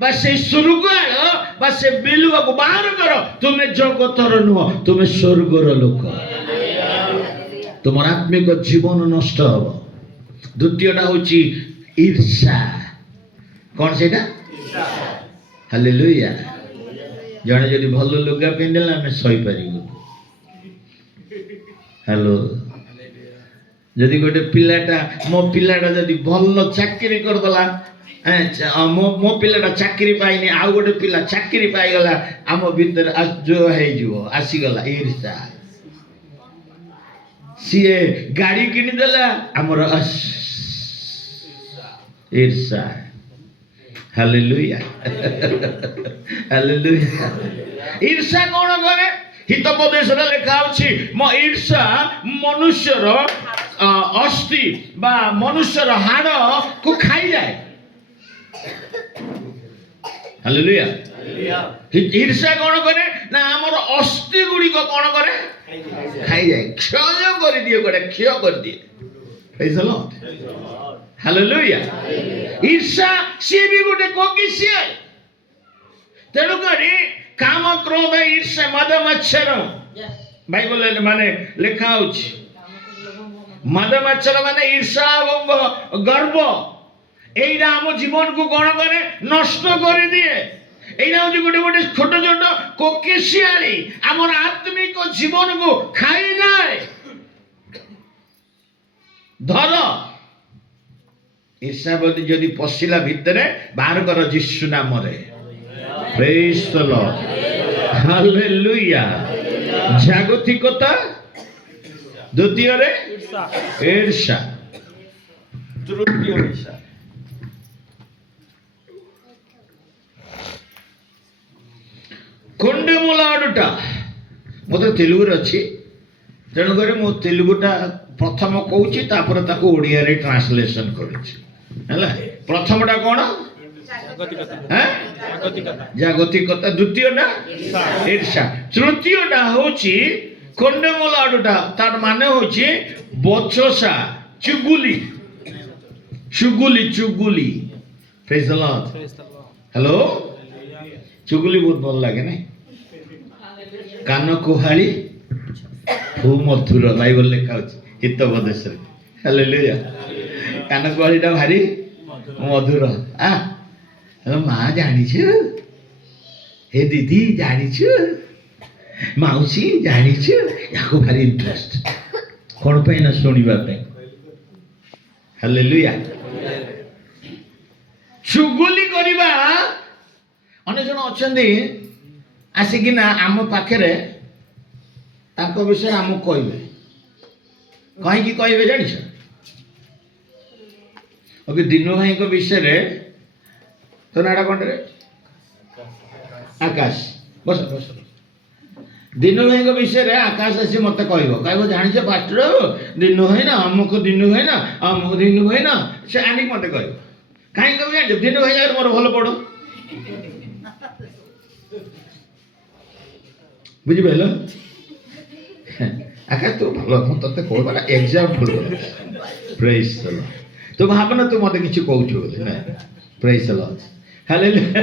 ବା ସେଇ ସ୍ୱର୍ଗାଳ ବା ସେ ବିଲୁଆକୁ ବାହାର କର। ତୁମେ ଜଗତର ନୁହଁ, ତୁମେ ସ୍ୱର୍ଗର ଲୋକ। ତୁମର ଆତ୍ମିକ ଜୀବନ ନଷ୍ଟ ହବ। ଦ୍ୱିତୀୟଟା ହଉଛି ଈର୍ଷା। କଣ ସେଇଟା? ହାଲେଲୁୟା। ଜଣେ ଯଦି ଭଲ ଲୁଗା ପିନ୍ଧିଲେ ଆମେ ସହିପାରିବୁ। ହ୍ୟାଲୋ। ଯଦି ଗୋଟେ ପିଲାଟା ମୋ ପିଲାଟା ଯଦି ଭଲ ଚାକିରି କରିଦେଲା, ମୋ ପିଲାଟା ଚାକିରି ପାଇନି, ଆଉ ଗୋଟେ ପିଲା ଚାକିରି ପାଇଗଲା, ଆମ ଭିତରେ ଯୋଉ ହେଇଯିବ, ଆସିଗଲା ଈର୍ଷା। ସିଏ ଗାଡି କିଣିଦେଲା, ଆମର ଈର୍ଷା। ହାଲେଲୁୟା। ହାଲେଲୁୟା। ଈର୍ଷା କଣ କରେ? ହିତୋପଦେଶରେ ଲେଖା ଅଛି, ମୋ ଈର୍ଷା ମନୁଷ୍ୟର ଅସ୍ଥି ବା ମନୁଷ୍ୟର ହାଡକୁ ଖାଇଯାଏ। ହାଲେଲୁୟା। ଈର୍ଷା କଣ କରେ? ନା ଆମର ଅସ୍ଥି ଗୁଡିକ କଣ କରେ? ଖାଇଯାଏ, କ୍ଷୟ କରିଦିଏ, ଗୋଟେ କ୍ଷୟ କରିଦିଏ। Praise the Lord. ହାଲେଲୁୟା। ଈର୍ଷା ସିଏ ବି ଗୋଟେ କୋକିଶିଆ। ତେଣୁକରି କାମ, କ୍ରୋଧ, ଈର୍ଷା, ମଦ, ମତ୍ସର ବାଇବଲରେ ମାନେ ଲେଖା ହଉଛି। ମଦ ମତ୍ସର ମାନେ ଈର୍ଷା ଏବଂ ଗର୍ବ। এইটা ଆମ ଜୀବନକୁ କଣ କରେ? ନଷ୍ଟ କରିଦିଏ। এইটা ହଉଛି ଗୋଟେ ଗୋଟେ ଛୋଟ ଛୋଟ କୋକିଶିଆଳି ଆମର ଆତ୍ମିକ ଜୀବନକୁ ଖାଇଯାଏ। ଧର ଈର୍ଷା ଯଦି ପଶିଲା ଭିତରେ, ବାହାର କର ଯୀଶୁ ନାମରେ। Praise the Lord. Hallelujah. ଜାଗତିକତା, ଦ୍ୱିତୀୟରେ ଈର୍ଷା, ତୃତୀୟ ଈର୍ଷା। କଣ୍ଡେମୂଳ ଆଡୁଟା ମୋତେ ତେଲୁଗୁରେ ଅଛି, ତେଣୁକରି ମୁଁ ତେଲୁଗୁଟା ପ୍ରଥମ କହୁଛି, ତାପରେ ତାକୁ ଓଡ଼ିଆରେ ଟ୍ରାନ୍ସଲେସନ କରୁଛି। ହେଲା, ପ୍ରଥମଟା କଣ? ଜାଗତିକତା। ଦ୍ୱିତୀୟଟା ଈର୍ଷା। ତୃତୀୟଟା ହଉଛି କଣ୍ଡେମୂଳ ଆଡୁଟା, ତାର ମାନେ ହଉଛି ବଚସା, ଚୁଗୁଲି। ଚୁଗୁଲି, ଚୁଗୁଲି। Praise the Lord. ହ୍ୟାଲୋ। ଚୁଗୁଲି ବହୁତ ଭଲ ଲାଗେ ନାଇଁ? କାନ କୁହାଳି ଖୁବ ମଧୁର, ବାଇବଲ ଲେଖା ଅଛି ହିତୋପଦେଶରେ। ହାଲେଲୁୟା। କାନ କୁହାଳିଟା ଭାରି ମଧୁର। ମା ଜାଣିଛୁ, ହେ ଦିଦି ଜାଣିଛୁ, ମାଉସୀ ଜାଣିଛୁ, ୟାକୁ ଭାରି ଇଣ୍ଟରେଷ୍ଟ। କଣ ପାଇଁ ନା ଶୁଣିବା ପାଇଁ। ହାଲେଲୁୟା। ଚୁଗୁଲି କରିବା। ଅନେକ ଜଣ ଅଛନ୍ତି ଆସିକିନା ଆମ ପାଖରେ ତାଙ୍କ ବିଷୟରେ ଆମକୁ କହିବେ। କାହିଁକି କହିବେ ଜାଣିଛ? ଦିନୁ ଭାଇଙ୍କ ବିଷୟରେ, ତୋ ନାଁଟା କଣରେ? ଆକାଶ। ବସ ବସ। ଦିନୁ ଭାଇଙ୍କ ବିଷୟରେ ଆକାଶ ଆସି ମତେ କହିବ, ଜାଣିଛ ପାଷ୍ଟର, ଦିନୁ ଭାଇ ନା ଅମୁକ, ଦିନୁ ଭାଇ ନା ଅମୁକ, ଦିନୁ ଭାଇ ନା, ସେ ଆଣିକି ମତେ କହିବ। କାହିଁକି କହିବ ଜାଣିଛ? ଦିନୁ ଭାଇ ଜାଗାରେ ମୋର ଭଲ ପଡ। ବୁଝିପାରିଲ? ଆକାଶ ତୁ ଭଲ, ମୁଁ ତତେ କହୁଛି ଏକ୍ସାମ୍ପଲ। ପ୍ରେଜ୍ ଦ ଲର୍ଡ। ତୁ ଭାବନା ତୁ ମତେ କିଛି କହୁଛୁ ବୋଲି ନା। ପ୍ରେଜ୍ ଦ ଲର୍ଡ। ହାଲେଲୁୟା।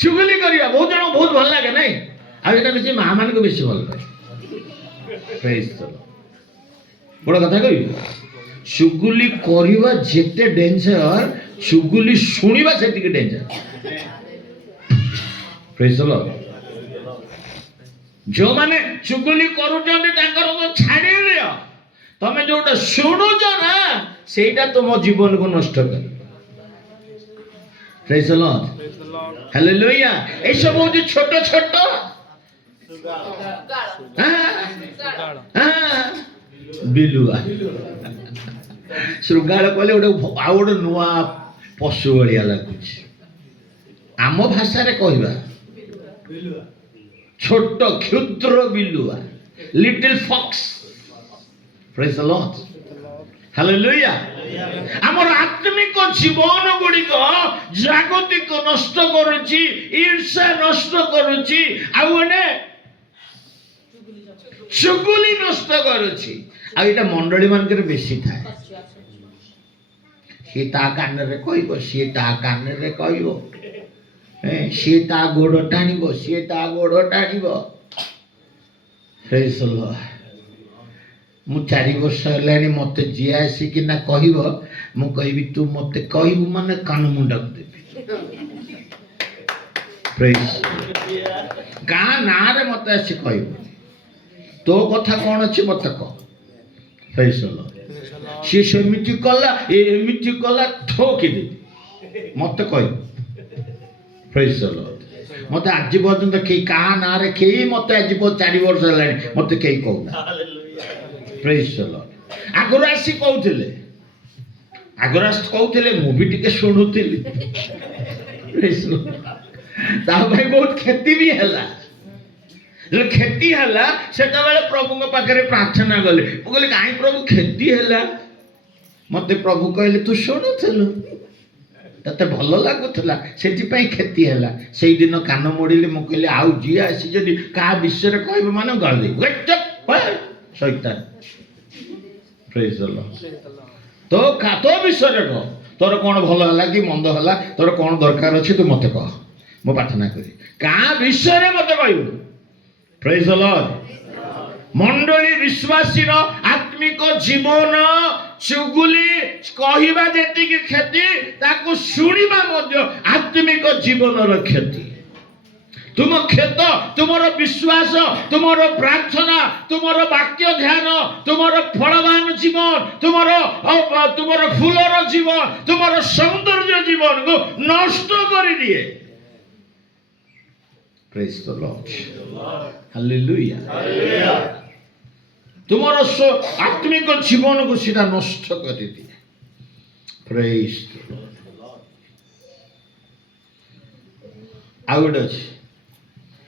ଚୁଗୁଲି କରିବା ବହୁତ ଜଣ ବହୁତ ଭଲ ଲାଗେ ନାଇଁ? ଆଉ ଏଇଟା ବେଶୀ ମା ମାନଙ୍କୁ ବେଶୀ ଭଲ ଲାଗେ। ପ୍ରେଜ୍ ଦ ଲର୍ଡ। ବଡ଼ କଥା କହିବି, ଚୁଗୁଲି କରିବା ଯେତେ ଡେଞ୍ଜର, ଚୁଗୁଲି ଶୁଣିବା ସେତିକି ଡେଞ୍ଜର। ପ୍ରେଜ୍ ଦ ଲର୍ଡ। ଯୋଉମାନେ ଚୁଗୁଲି କରୁଛନ୍ତି ତାଙ୍କର ତ ଛାଡ଼ି ଦିଅ। ତମେ ଯୋଉଟା ଶୁଣୁଛ ନା, ସେଇଟା ତୁମ ଜୀବନକୁ ନଷ୍ଟ କରିବ। ପ୍ରେଜ୍ ଦ ଲର୍ଡ। ହାଲେଲୁୟା। এই সব হচ্ছে ছোট ছোট ବିଲୁଆ। ଶୃଗାଳ କହିଲେ ଗୋଟେ ଆଉ ଗୋଟେ ନୂଆ ପଶୁ ଭଳିଆ ଲାଗୁଛି। ଆମ ଭାଷାରେ କହିବା ଛୋଟ କ୍ଷୁଦ୍ର ବିଲୁଆ, little fox. Praise the Lord. Hallelujah. ଆମର ଆତ୍ମିକ ଜୀବନ ଗୁଡ଼ିକ ଜାଗତିକ ନଷ୍ଟ କରୁଛି, ଈର୍ଷା ନଷ୍ଟ କରୁଛି, ଆଉ ଗୋଟେ ଚୁଗୁଲି ନଷ୍ଟ କରୁଛି। ଆଉ ଏଇଟା ମଣ୍ଡଳୀ ମାନଙ୍କରେ ବେଶୀ ଥାଏ। ସିଏ ତା କାନରେ କହିବ, ସିଏ ତା କାନରେ କହିବ, ସିଏ ତା ଗୋଡ଼ ଟାଣିବ, ସିଏ ତା ଗୋଡ଼ ଟାଣିବ। Praise the Lord. ମୁଁ 4 ବର୍ଷ ହେଲାଣି ମତେ ଯିଏ ଆସିକିନା କହିବ, ମୁଁ କହିବି ତୁ ମତେ କହିବୁ ମାନେ କାନ ମୁଣ୍ଡକୁ ଦେବି। Praise. ଗାଁ ନାଁରେ ମତେ ଆସି କହିବ, ତୋ କଥା କ'ଣ ଅଛି ମତେ କହ। Praise the Lord. ସିଏ ସେମିତି କଲା, ଏମିତି କଲା, ଠକିଦେବି ମତେ କହିବ। Praise the Lord. ମତେ ଆଜି ପର୍ଯ୍ୟନ୍ତ କେହି କାହା ନାଁରେ କେହି ମତେ ଆଜି 4 ବର୍ଷ ହେଲାଣି ମତେ କେହି କହୁନା। Praise the Lord. ଆଗରୁ ଆସି କହୁଥିଲେ, ମୁଁ ବି ଟିକେ ଶୁଣୁଥିଲି। Praise the Lord. ତା ପାଇଁ ବହୁତ କ୍ଷତି ବି ହେଲା। ଯେତେବେଳେ କ୍ଷତି ହେଲା ସେତେବେଳେ ପ୍ରଭୁଙ୍କ ପାଖରେ ପ୍ରାର୍ଥନା କଲେ। ମୁଁ କହିଲି କାହିଁ ପ୍ରଭୁ କ୍ଷତି ହେଲା? ମତେ ପ୍ରଭୁ କହିଲେ ତୁ ଶୁଣୁଥିଲୁ, ତତେ ଭଲ ଲାଗୁଥିଲା, ସେଥିପାଇଁ କ୍ଷତି ହେଲା। ସେଇଦିନ କାନ ମୋଡ଼ିଲି। ମୁଁ କହିଲି ଆଉ ଯିଏ ଆସି ଯଦି କାହା ବିଷୟରେ କହିବ ମାନେ ଗାଳି ଶୈତାନ। Praise the Lord. ତୋ ବିଷୟରେ କହ, ତୋର କ'ଣ ଭଲ ହେଲା କି ମନ୍ଦ ହେଲା, ତୋର କ'ଣ ଦରକାର ଅଛି ତୁ ମତେ କହ, ମୁଁ ପ୍ରାର୍ଥନା କରି। କାହା ବିଷୟରେ ମତେ କହିବୁ। Praise the Lord. ମଣ୍ଡଳୀ ବିଶ୍ୱାସୀର ଆତ୍ମିକ ଜୀବନ ଚୁଗୁଲି କହିବା ଯେତିକି କ୍ଷତି, ତାକୁ ଶୁଣିବା ମଧ୍ୟ ଆତ୍ମିକ ଜୀବନର କ୍ଷତି। ତୁମ କ୍ଷେତ, ତୁମର ବିଶ୍ୱାସ, ତୁମର ପ୍ରାର୍ଥନା, ତୁମର ବାକ୍ୟ ଧ୍ୟାନ, ତୁମର ଫଳବାନ ଜୀବନ, ତୁମର ଫୁଲର ଜୀବନ, ତୁମର ସୌନ୍ଦର୍ଯ୍ୟ ଜୀବନକୁ ନଷ୍ଟ କରିଦିଏ। Praise the Lord. Hallelujah. ତୁମର ଆତ୍ମିକ ଜୀବନକୁ ସେଟା ନଷ୍ଟ କରିଦିଏ। Praise the Lord. ଆଉ ଗୋଟେ ଅଛି,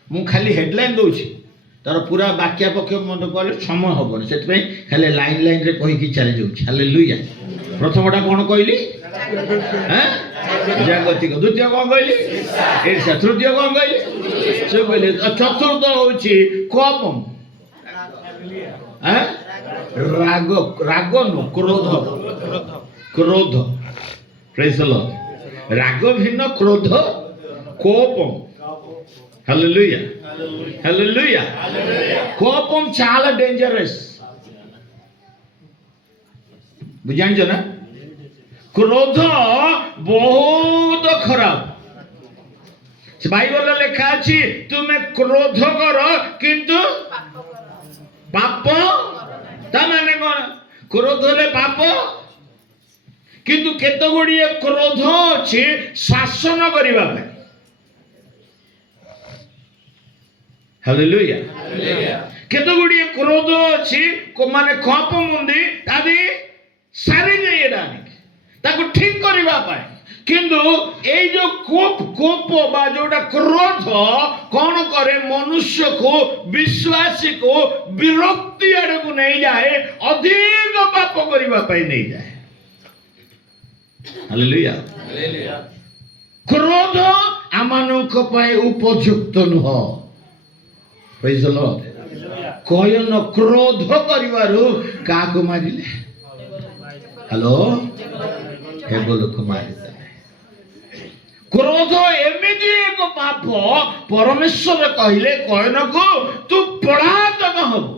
ମୁଁ ଖାଲି ହେଡଲାଇନ୍ ଦଉଛି, ତାର ପୁରା ବାକ୍ୟା ପକ୍ଷ ମନେ କଲେ ସମୟ ହବନି, ସେଥିପାଇଁ ଖାଲି ଲାଇନରେ କହିକି ଚାଲି ଯାଉଛି। ହାଲେଲୁୟା। ପ୍ରଥମଟା କ'ଣ କହିଲି? ଜାଗତିକ। ଦ୍ୱିତୀୟ କ'ଣ କହିଲି? ଈର୍ଷା। ତୃତୀୟ କ'ଣ କହିଲି? ଚୁଗୁଲି। ଚତୁର୍ଥ ହଉଛି କୋପମ୍, ରାଗ ନୁହଁ, କ୍ରୋଧ। Praise the Lord. ରାଗ ଭିନ୍ନ, କ୍ରୋଧ, కోపం. హల్లెలూయా, హల్లెలూయా. కోపం చాలా డేంజరస్, ବୁଝାଣିଛ ନା? କ୍ରୋଧ ବହୁତ ଖରାପ। ବାଇବଲରେ ଲେଖା ଅଛି ତୁମେ କ୍ରୋଧ କର କିନ୍ତୁ ପାପ। ତା ମାନେ କ'ଣ? କ୍ରୋଧ ହେଲେ ପାପ, କିନ୍ତୁ କେତେ ଗୁଡ଼ିଏ କ୍ରୋଧ ଅଛି ଶାସନ କରିବା ପାଇଁ। ହାଲେଲୁୟା। କେତେ ଗୁଡ଼ିଏ କ୍ରୋଧ ଅଛି ମାନେ କୋପం ఉంది, అది ସାରି ଦେଇడానికి, ତାକୁ ଠିକ କରିବା ପାଇଁ। କିନ୍ତୁ ଏଇ ଯୋଉ କୋପ ବା ଯୋଉଟା କ୍ରୋଧ କ'ଣ କରେ? ମନୁଷ୍ୟକୁ, ବିଶ୍ୱାସୀକୁ ବିରକ୍ତି ଆଡ଼କୁ ନେଇଯାଏ, ଅଧିକ ପାପ କରିବା ପାଇଁ ନେଇଯାଏ। ହାଲେଲୁୟା। କ୍ରୋଧ ଆମମାନଙ୍କ ପାଇଁ ଉପଯୁକ୍ତ ନୁହଁ। Praise the Lord. କୟନ କ୍ରୋଧ କରିବାରୁ କାହାକୁ ମାରିଲେ? ହ୍ୟାଲୋ, ହେବଲକୁ ମାରିଦେଲେ। କ୍ରୋଧ ଏମିତି ଏକ ପାପ, ପରମେଶ୍ୱର କହିଲେ କୟନକୁ ତୁ ପଳାତକ ହବୁ।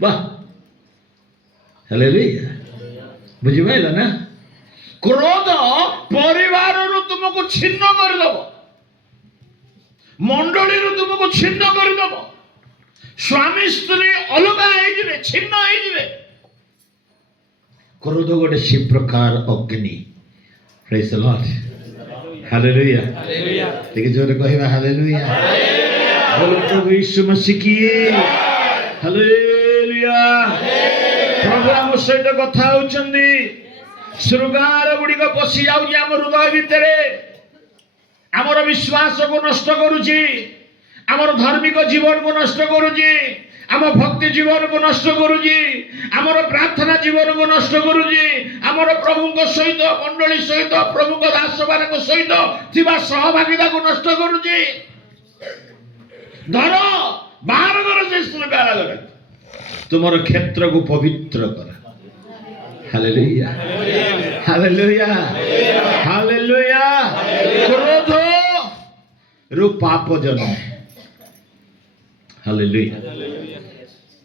ବାଃ, ହାଲେଲୁୟା। ବୁଝିପାରିଲ ନା? କ୍ରୋଧ ପରିବାରରୁ ତୁମକୁ ଛିନ୍ନ କରିଦବ, ମଣ୍ଡଳୀରୁ ତୁମକୁ ଛିନ୍ନ କରିଦବ, ସ୍ୱାମୀ ସ୍ତ୍ରୀ ଅଲଗା ହେଇଯିବେ, ଛିନ୍ନ ହେଇଯିବେ। କ୍ରୋଧ ଗୋଟେ ସେ ପ୍ରକାର ଅଗ୍ନି। Praise the Lord. Hallelujah. ଟିକେ ଜୋରେ କହିବା ହାଲେଲୁୟା। ବୋଲ ପ୍ରଭୁ ଯୀଶୁ ମସିହ କି ହାଲେଲୁୟା। ପ୍ରଭୁ ଆମ ସହିତ କଥା ହଉଛନ୍ତି। ଶୃଙ୍ଗାର ଗୁଡ଼ିକ ପଶି ଯାଉଛି ଆମ ହୃଦୟ ଭିତରେ, ଆମର ବିଶ୍ୱାସକୁ ନଷ୍ଟ କରୁଛି, ଆମର ଧାର୍ମିକ ଜୀବନକୁ ନଷ୍ଟ କରୁଛି, आम भक्ति जीवन को नष्ट करुची आमर प्रार्थना जीवन को नष्ट करुची आमर प्रभु सहित मंडली सहित प्रभु दास मान सहित थिबा सहभागिता को नष्ट करुची धर बाहर कर से कारागार तुमर क्षेत्र को पवित्र कर हालेलुया हालेलुया हालेलुया क्रोध रु पाप जन्म हालेलुया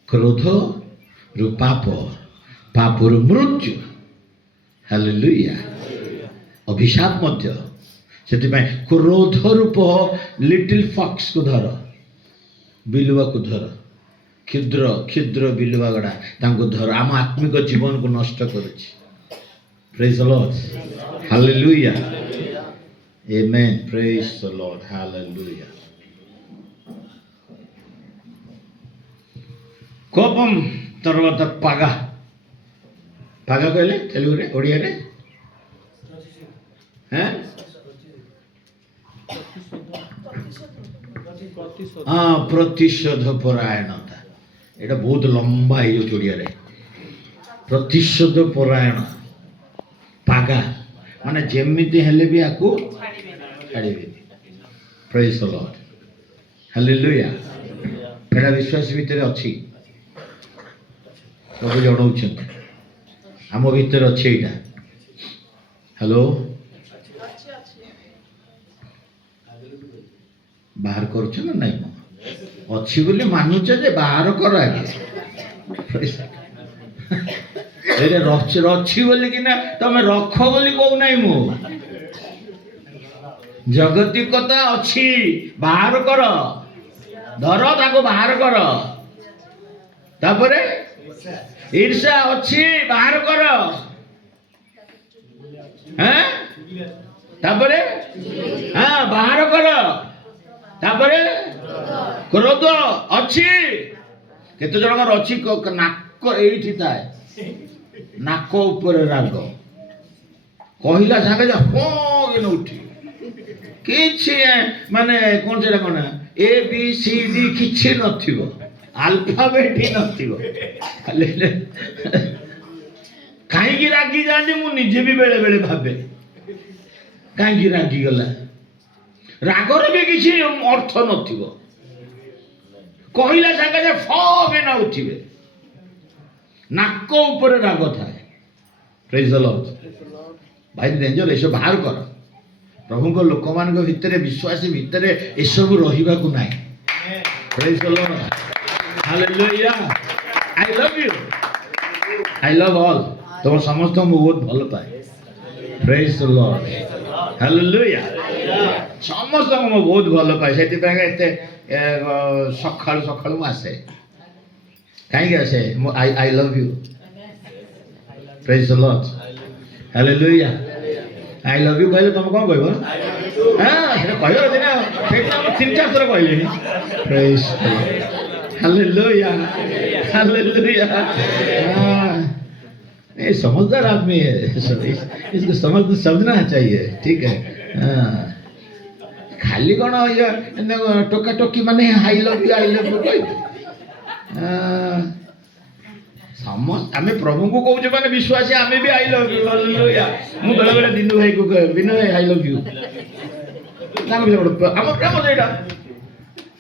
क्रोध रु पाप पाप रु मृत्यु हालेलुया अभिशाप मध्य से क्रोध रूप लिटिल फॉक्स को धर बिलुआ को धर क्षुद्र क्षुद्र बिलुआ गड़ा तांको धर आम आत्मिक जीवन को नष्ट करुछि praise the lord hallelujah amen praise the lord hallelujah कोपम तरवत पागा पागा कहले तेलुगु रे ओडिया रे हैं हाँ प्रतिशोध परायणता एटा बहुत लंबा है ओडिया रे प्रतिशोध परायण पागा माने जेमिति हेले भी आकू छाड़ीबे प्रेज द लॉर्ड हालेलुया एटा विश्वास भितर अछि प्रभु जनाउछन आम भितर अछि एटा हेलो बाहर करुछ ना नहीं अच्छी बोली मानुच जे बाहर कर आगे रची बोली कि ना तुम रख बोली कहू नहीं मु जगतिकता अच्छी बाहर कर धर ताको बाहर कर तापरे ईर्षा अच्छी बाहर कर हैं तापरे हाँ बाहर कर तापरे क्रोध अच्छी केते जनकर अच्छी नाक एठी थाए नाक ऊपर राग कहला सागे जा हो इन उठी किछि माने कोन सेटा कोन ए बी सी डी किछि नथिबो अल्फाबेट ही नथिबो खाली काई की रागी जानी मु निजे भी बेले बेले भाबे काई की रागी गला रागर भी किसी अर्थ नथिबो कहला संगे जे फगे ना उठिबे नाक ऊपर राग थाए प्रेज द लॉर्ड भाई डेंजर एसो बाहर कर प्रभु को लोक मान भितर विश्वासी भितर एसबू रहिबा को नाही praise the lord hallelujah I love all तुम समस्त मु बहुत भल पाए प्रेज द लॉर्ड हालेलुया समस्त मु बहुत भल पाए सेति पे एते सखाळु सखाळु आसे काई के आसे I love you praise the lord hallelujah I love you कहले तुम कोन कहबो हां से कहयो दिना सेटा तीन चार थर कहले प्रेज हालेलुया हालेलुया ये समझदार आदमी है इसको समझना चाहिए ठीक है खाली कौन टोका टोकी माने आई लव यू कह आम प्रभु को कहूँ माने विश्वासी आम भी आई लव यू हालेलुया मु बेले बेले दिनू भाई को कह बिनू भाई आई लव यू आम प्रेम सेटा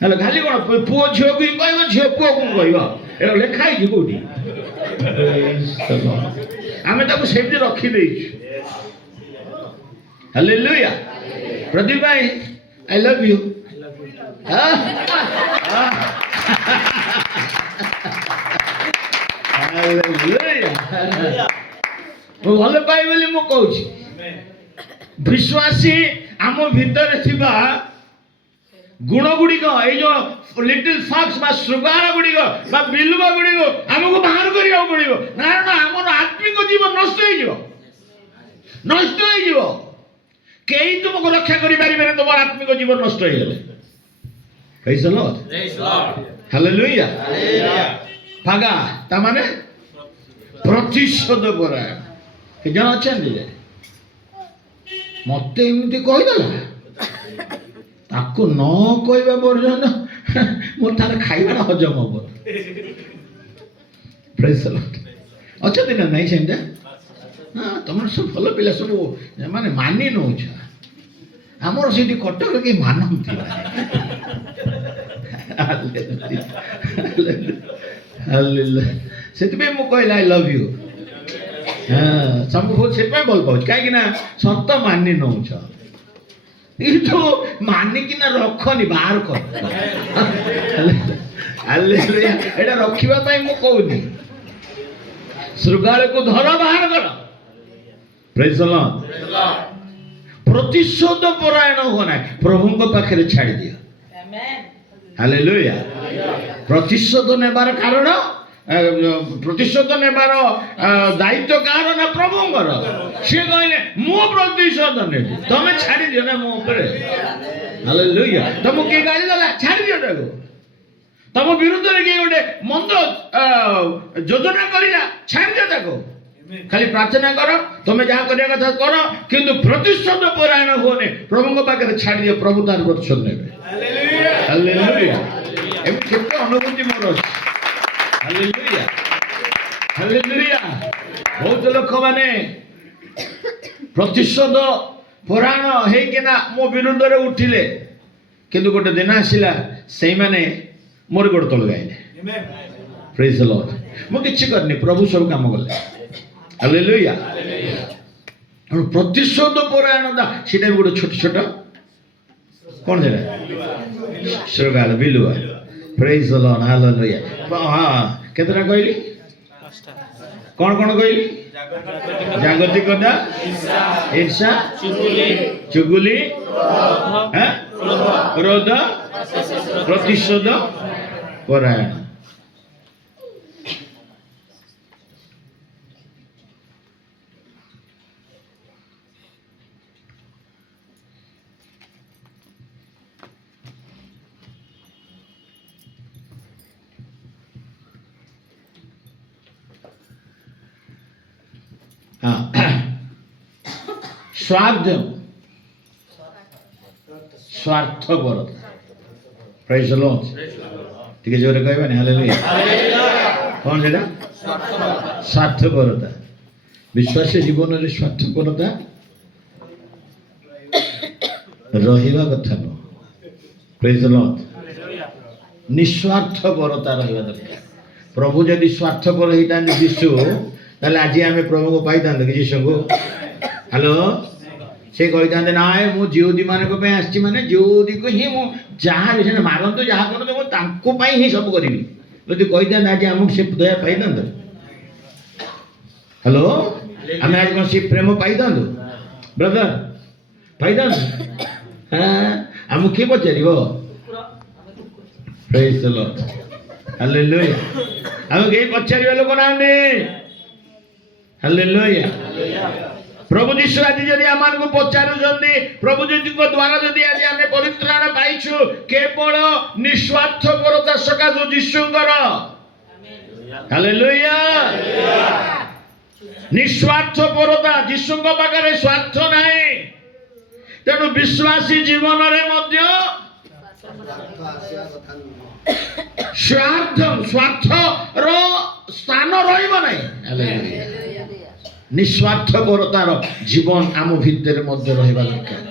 हेलो खाली कौन पुओ झील को कह झील पुओ को कह लिखाई कौटी आम सेमती रखीदे हालेलुया प्रदीप भाई आई लव यू भल पाई बोली मु कहूँ विश्वासी आम भितर थिबा गुण गुड़िक जो लिटिल फॉक्स बा श्रृगार गुड़िक बा बिलुआ गुड़िक आमको बाहर करिया पड़िबो कारण हमर आत्मिक जीवन नष्ट हो जीवो केही तुमको रक्षा करि पारिबे तुम आत्मिक जीवन नष्ट हो गेले प्रेज द लॉर्ड हालेलुया फागा ता माने प्रतिशोध करा के जन अछन दिले मते एमती कहि देला ताको न कहबा पर्यंत मोर तार खाइबा हजम हो ପ୍ରେଜ୍ ଦ ଲର୍ଡ। ଅଛନ୍ତି ନା ନାଇଁ ସେମିତି? ହଁ, ତମର ସବୁ ଭଲ ପିଲା ସବୁ ମାନେ ମାନି ନଉଛ। ଆମର ସେଠି କଟକ କେହି ମାନନ୍ତି ନା। ସେଥିପାଇଁ ମୁଁ କହିଲି ଆଇ ଲଭ୍ ୟୁ। ତମକୁ ସେଥିପାଇଁ ଭଲ ପାଉଛି, କାହିଁକି ନା ସତ ମାନି ନଉଛ। କିନ୍ତୁ ମାନିକିନା ରଖନି, ବାହାର କର। ଏଇଟା ରଖିବା ପାଇଁ ମୁଁ କହୁନି। ଶୃଗାଳକୁ ଧର, ବାହାର କର। ପ୍ରେଜ୍ ଦ ଲର୍ଡ। ପ୍ରତିଶୋଧ ପରାୟଣ ହୁଅ ନାହିଁ, ପ୍ରଭୁଙ୍କ ପାଖରେ ଛାଡ଼ି ଦିଅ। ହାଲେଲୁୟା। ପ୍ରତିଶୋଧ ନେବାର କାରଣ, ପ୍ରତିଶୋଧ ନେବାର ଦାୟିତ୍ୱ କାହାର ନା ପ୍ରଭୁଙ୍କର। ସେ କହିଲେ ମୁଁ ପ୍ରତିଶୋଧ ନେବି, ତମେ ଛାଡ଼ି ଦିଅ ନା ମୋ ଉପରେ। ହାଲେଲୁୟା। ତମକୁ କିଏ ଗାଳି ଦେଲା, ଛାଡ଼ି ଦିଅ ତାକୁ। ତମ ବିରୁଦ୍ଧରେ କିଏ ଗୋଟେ ମନ୍ଦ ଯୋଜନା କରିଲା, ଛାଡ଼ି ଦିଅ ତାକୁ। ଖାଲି ପ୍ରାର୍ଥନା କର, ତମେ ଯାହା କରିବା କଥା କର, କିନ୍ତୁ ପ୍ରତିଶୋଧ ପରାୟଣ ହୁଅନି, ପ୍ରଭୁଙ୍କ ପାଖରେ ଛାଡ଼ି ଦିଅ, ପ୍ରଭୁ ତାର ପ୍ରତିଶୋଧ ନେବେ। ହାଲେଲୁୟା। ଏମିତି କେତେ ଅନୁଭୂତି ମୋର ଅଛି। Hallelujah, hallelujah. ବହୁତ ଲୋକମାନେ ପ୍ରତିଶୋଧ ପରାୟଣ ହେଇକିନା ମୋ ବିରୁଦ୍ଧରେ ଉଠିଲେ, କିନ୍ତୁ ଗୋଟେ ଦିନ ଆସିଲା ସେଇମାନେ ମୋର ଗୋଡ଼ ତଳେ ଗାଇଲେ। ପ୍ରେଜ୍ ଦ ଲର୍ଡ। ମୁଁ କିଛି କରିନି, ପ୍ରଭୁ ସବୁ କାମ କଲେ। ହାଲେଲୁୟା। ପ୍ରତିଶୋଧ ପରାୟଣତା ସେଟା ବି ଗୋଟେ ଛୋଟ ଛୋଟ କଣ ସେଟା ଶୃଗାଳ, ବିଲୁଆ। ପ୍ରେଜ୍ ଦ ଲର୍ଡ। ହାଲେଲୁୟା। ହଁ, କେତେଟା କହିଲି? କଣ କଣ କହିଲି? ଜାଗତିକତା, ଈର୍ଷା, ଚୁଗୁଲି, କ୍ରୋଧ, ପ୍ରତିଶୋଧ ପରାୟଣ। ସ୍ୱାର୍ଥ, ସ୍ୱାର୍ଥପରତା। ପ୍ରେଜ୍ ଦ ଲର୍ଡ। ଟିକେ ଜୋରେ କହିବାନି? ହାଲେଲୁୟା। କଣ ସେଟା? ସ୍ୱାର୍ଥପରତା। ବିଶ୍ୱାସୀ ଜୀବନରେ ସ୍ୱାର୍ଥପରତା ରହିବା କଥା ନୁହଁ। ପ୍ରେଜ୍ ଦ ଲର୍ଡ। ନିଃସ୍ୱାର୍ଥପରତା ରହିବା ଦରକାର। ପ୍ରଭୁ ଯଦି ସ୍ୱାର୍ଥପର ହେଇଥାନ୍ତି ଯୀଶୁ, ତାହେଲେ ଆଜି ଆମେ ପ୍ରଭୁଙ୍କୁ ପାଇଥାନ୍ତୁ କି ଯୀଶୁଙ୍କୁ? ହ୍ୟାଲୋ। ସେ କହିଥାନ୍ତେ ନାଇଁ, ମୁଁ ଜିହୁଦୀ ମାନଙ୍କ ପାଇଁ ଆସିଛି, ମାନେ ଜିହୁଦୀକୁ ହିଁ ମୁଁ ଯାହା ବି ମାରନ୍ତୁ, ଯାହା କରନ୍ତୁ, ମୁଁ ତାଙ୍କ ପାଇଁ ହିଁ ସବୁ କରିବି ଯଦି କହିଥାନ୍ତେ, ଆଜି ଆମକୁ ସେ ଦୟା ପାଇଥାନ୍ତୁ? ହ୍ୟାଲୋ। ଆମେ ଆଜି କଣ ସେ ପ୍ରେମ ପାଇଥାନ୍ତୁ? ବ୍ରଦର, ପାଇଥାନ୍ତୁ? ଆମକୁ କିଏ ପଚାରିବ? ପ୍ରେଜ୍ ଦ ଲର୍ଡ। ହାଲେଲୁୟା। ଆମକୁ କେହି ପଚାରିବା ଲୋକ ନାହାନ୍ତି। ହାଲେଲୁୟା। ପ୍ରଭୁ ଯୀଶୁ ଆଜି ଯଦି ଆମମାନଙ୍କୁ ପଚାରୁଛନ୍ତି, ପ୍ରଭୁ ଯୀଶୁଙ୍କ ଦ୍ୱାରା ଯଦି ଆଜି ଆମେ ପରିତ୍ରାଣ ପାଇଛୁ, କେବଳ ନିଃସ୍ୱାର୍ଥପରତା ସକାଶୁ ଯୀଶୁଙ୍କର। ହାଲେଲୁୟା। ନିଃସ୍ୱାର୍ଥପରତା, ଯୀଶୁଙ୍କ ପାଖରେ ସ୍ୱାର୍ଥ ନାହିଁ। ତେଣୁ ବିଶ୍ୱାସୀ ଜୀବନରେ ମଧ୍ୟ ସ୍ୱାର୍ଥର ସ୍ଥାନ ରହିବ ନାହିଁ। ନିଃସ୍ୱାର୍ଥପରତାର ଜୀବନ ଆମ ଭିତରେ ମଧ୍ୟ ରହିବା ଦରକାର।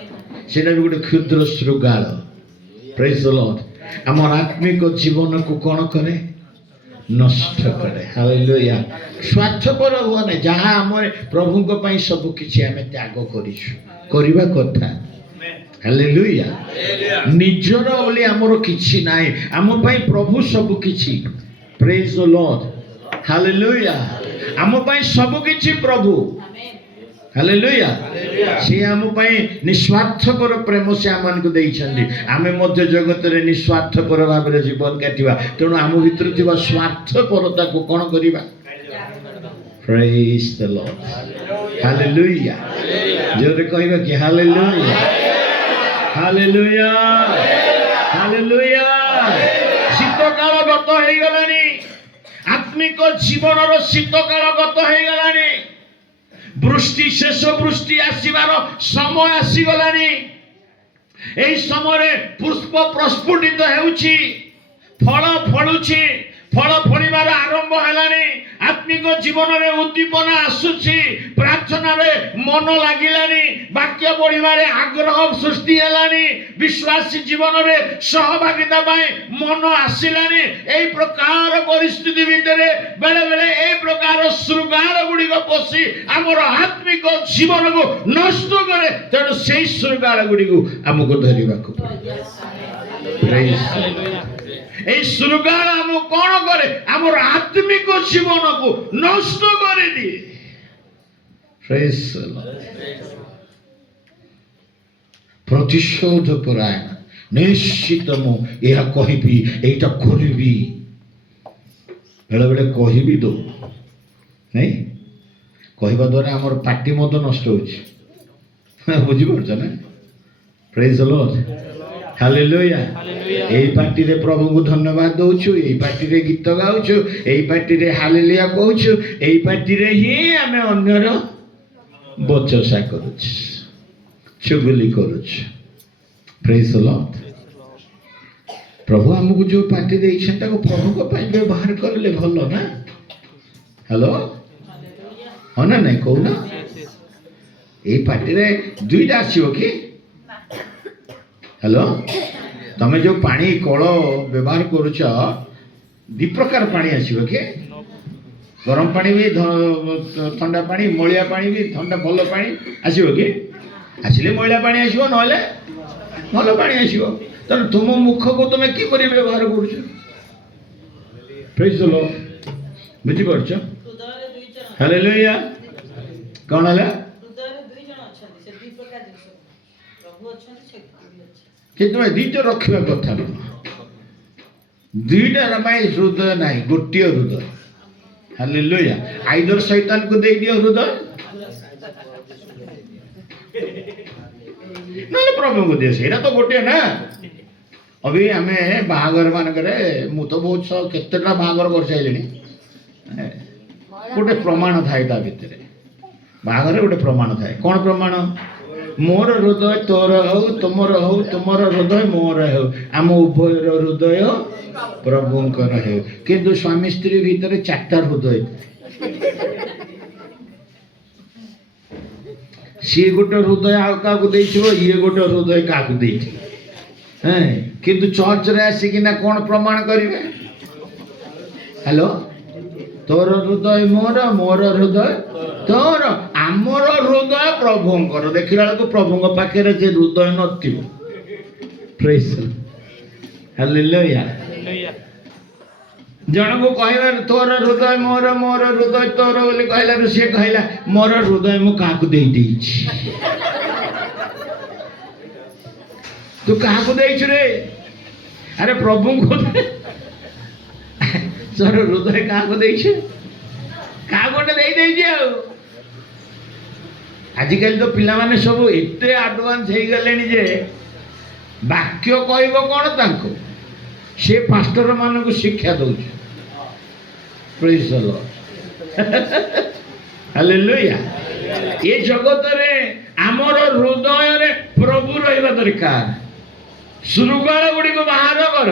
ସେଟା ବି ଗୋଟେ କ୍ଷୁଦ୍ର ଶୃଗାଳ। ପ୍ରେଜ୍ ଦ ଲର୍ଡ। ଆମର ଆତ୍ମିକ ଜୀବନକୁ କଣ କରେ? ନଷ୍ଟ କରେ। ହାଲେଲୁୟା। ସ୍ୱାର୍ଥପର ହୁଅ ନାହିଁ। ଯାହା ଆମର ପ୍ରଭୁଙ୍କ ପାଇଁ ସବୁ କିଛି ଆମେ ତ୍ୟାଗ କରିଛୁ, କରିବା କଥା। ହାଲେଲୁୟା। ନିଜର ବୋଲି ଆମର କିଛି ନାହିଁ, ଆମ ପାଇଁ ପ୍ରଭୁ ସବୁ କିଛି। ପ୍ରେଜ୍ ଦ ଲର୍ଡ। ହାଲେଲୁୟା। ଆମ ପାଇଁ ସବୁ କିଛି ପ୍ରଭୁ। ହାଲେଲୁୟା। ସେ ଆମ ପାଇଁ ନିଃସ୍ୱାର୍ଥପର ପ୍ରେମ ସେ ଆମମାନଙ୍କୁ ଦେଇଛନ୍ତି। ଆମେ ମଧ୍ୟ ଜଗତରେ ନିଃସ୍ୱାର୍ଥପର ଭାବରେ ଜୀବନ କାଟିବା। ତେଣୁ ଆମ ଭିତରେ ଥିବା ସ୍ୱାର୍ଥପରତାକୁ କଣ କରିବା? ପ୍ରେଜ୍ ଦ ଲର୍ଡ। ହାଲେଲୁୟା। ଜୋରେ କହିବା କି ହାଲେଲୁୟା, ହାଲେଲୁୟା, ହାଲେଲୁୟା। ଶୀତକାଳ ଗତ ହେଇଗଲାଣି। ଆତ୍ମିକ ଜୀବନର ଶୀତକାଳ ଗତ ହେଇଗଲାଣି। ବୃଷ୍ଟି, ଶେଷ ବୃଷ୍ଟି ଆସିବାର ସମୟ ଆସିଗଲାଣି। ଏହି ସମୟରେ ପୁଷ୍ପ ପ୍ରସ୍ଫୁଟିତ ହେଉଛି, ଫଳ ଫଳୁଛି, ଫଳ ଫଳିବାର ଆରମ୍ଭ ହେଲାଣି, ଆତ୍ମିକ ଜୀବନରେ ଉଦ୍ଦୀପନା ଆସୁଛି, ପ୍ରାର୍ଥନାରେ ମନ ଲାଗିଲାଣି, ବାକ୍ୟ ପଢ଼ିବାରେ ଆଗ୍ରହ ସୃଷ୍ଟି ହେଲାଣି, ବିଶ୍ୱାସୀ ଜୀବନରେ ସହଭାଗିତା ପାଇଁ ମନ ଆସିଲାଣି। এই ପ୍ରକାର ପରିସ୍ଥିତି ଭିତରେ ବେଳେ ବେଳେ এই ପ୍ରକାର ଶୃଙ୍ଗାର ଗୁଡ଼ିକ ପଶି ଆମର ଆତ୍ମିକ ଜୀବନକୁ ନଷ୍ଟ କରେ। ତେଣୁ ସେଇ ଶୃଙ୍ଗାର ଗୁଡ଼ିକୁ ଆମକୁ ଧରିବାକୁ ପଡ଼ିବ। এই ଶୃଙ୍ଗାର ଆମକୁ କଣ କରେ? ଆମର ଆତ୍ମିକ ଜୀବନକୁ ନଷ୍ଟ କରିଦିଏ। ପ୍ରତିଶୋଧ ପରାୟଣ, ନିଶ୍ଚିତ ମୁଁ ଏହା କହିବି, ଏଇଟା କରିବି। ବେଳେ ବେଳେ କହିବି ଦଉ ନାଇଁ, କହିବା ଦ୍ୱାରା ଆମର ପାଟି ମଧ୍ୟ ନଷ୍ଟ ହଉଛି। ବୁଝିପାରୁଛ ନା? ପ୍ରେଜ୍ ଦ ଲର୍ଡ, ହାଲେଲୁୟା। এই ପାଟିରେ ପ୍ରଭୁଙ୍କୁ ଧନ୍ୟବାଦ ଦଉଛୁ, এই ପାଟିରେ ଗୀତ ଗାଉଛୁ, এই ପାଟିରେ ହାଲେଲୁୟା କହୁଛୁ, এই ପାଟିରେ ହିଁ ଆମେ ଅନ୍ୟର ବଚସା କରୁଛୁ, ଚୁଗୁଲି କରୁଛୁ। ପ୍ରେଜ୍ ଦ ଲର୍ଡ। ପ୍ରଭୁ ଆମକୁ ଯୋଉ ପାଟି ଦେଇଛନ୍ତି ତାକୁ ପ୍ରଭୁଙ୍କ ପାଇଁ ବ୍ୟବହାର କରିଲେ ଭଲ ନା? ହ୍ୟାଲୋ, ହଁ ନା ନାଇଁ କହୁନ? এই ପାଟିରେ ଦୁଇଟା ଆସିବ କି? ହ୍ୟାଲୋ, ତମେ ଯୋଉ ପାଣି କଳ ବ୍ୟବହାର କରୁଛ, ଦି ପ୍ରକାର ପାଣି ଆସିବ କି? ଗରମ ପାଣି ବି, ଥଣ୍ଡା ପାଣି, ମଳିଆ ପାଣି ବି, ଥଣ୍ଡା ଭଲ ପାଣି ଆସିବ କି? ଆସିଲେ ମଇଳା ପାଣି ଆସିବ, ନହେଲେ ଭଲ ପାଣି ଆସିବ। ତେଣୁ ତୁମ ମୁଖକୁ ତମେ କିପରି ବ୍ୟବହାର କରୁଛ? ପ୍ରେଜ୍ ଦ ଲର୍ଡ, ବୁଝିପାରୁଛ? ହାଲେଲୁୟା। କଣ ହେଲା? କିନ୍ତୁ ଦୁଇଟା ରଖିବା କଥା ନୁହଁ। ଦୁଇଟା ପାଇଁ ହୃଦୟ ନାହିଁ, ଗୋଟିଏ ହୃଦୟ। ହାଲେଲୁୟା। ଆଇଦର ଶୈତାନକୁ ଦେଇଦିଅ ହୃଦୟ, ନହେଲେ ପ୍ରଭୁଙ୍କୁ ଦିଅ। ସେଇଟା ତ ଗୋଟିଏ ନା। ଅଭି ଆମେ ବାହାଘର ମାନଙ୍କରେ, ମୁଁ ତ ବହୁତ କେତେଟା ବାହାଘର କରିସାରିଲିଣି, ଗୋଟେ ପ୍ରମାଣ ଥାଏ ତା ଭିତରେ। ବାହାଘରରେ ଗୋଟେ ପ୍ରମାଣ ଥାଏ। କ'ଣ ପ୍ରମାଣ? ମୋର ହୃଦୟ ତୋର ହଉ, ତୁମର ହଉ, ତୁମର ହୃଦୟ ମୋର ହେଉ, ଆମ ଉଭୟର ହୃଦୟ ପ୍ରଭୁଙ୍କର ହେଉ। କିନ୍ତୁ ସ୍ୱାମୀ ସ୍ତ୍ରୀ ଭିତରେ 4ଟା ହୃଦୟ। ସିଏ ଗୋଟେ ହୃଦୟ ଆଉ କାହାକୁ ଦେଇଥିବ, ଇଏ ଗୋଟେ ହୃଦୟ କାହାକୁ ଦେଇଥିବ। କିନ୍ତୁ ଚର୍ଚ୍ଚରେ ଆସିକିନା କ'ଣ ପ୍ରମାଣ କରିବେ? ହ୍ୟାଲୋ, ତୋର ହୃଦୟ ମୋର, ମୋର ହୃଦୟ ତୋର, ଆମର ହୃଦୟ ପ୍ରଭୁଙ୍କର। ଦେଖିଲା ବେଳକୁ ପ୍ରଭୁଙ୍କ ପାଖରେ ଯେ ହୃଦୟ ନଥିବ। ପ୍ରେଜ୍ ଦ ଲର୍ଡ, ହାଲେଲୁୟା। ଜଣକୁ କହିବା ତୋର ହୃଦୟ ମୋର, ମୋର ହୃଦୟ ତୋର ବୋଲି କହିଲାରୁ ସିଏ କହିଲା ମୋର ହୃଦୟ ମୁଁ କାହାକୁ ଦେଇଦେଇଛି। ତୁ କାହାକୁ ଦେଇଛୁ ରେ? ଆରେ ପ୍ରଭୁଙ୍କୁ। ତୋର ହୃଦୟ କାହାକୁ ଦେଇଛୁ? କାହାକୁ ଗୋଟେ ଦେଇଦେଇଛି ଆଉ। ଆଜିକାଲି ତ ପିଲାମାନେ ସବୁ ଏତେ ଆଡଭାନ୍ସ ହେଇଗଲେଣି ଯେ ବାକ୍ୟ କହିବ କ'ଣ ତାଙ୍କୁ, ସେ ପାଷ୍ଟର ମାନଙ୍କୁ ଶିକ୍ଷା ଦଉଛି। ପ୍ରେଜ୍ ଦ ଲର୍ଡ, ହାଲେଲୁୟା। ଏ ଜଗତରେ ଆମର ହୃଦୟରେ ପ୍ରଭୁ ରହିବା ଦରକାର। ଶୃଙ୍ଗାର ଗୁଡ଼ିକୁ ବାହାର କର।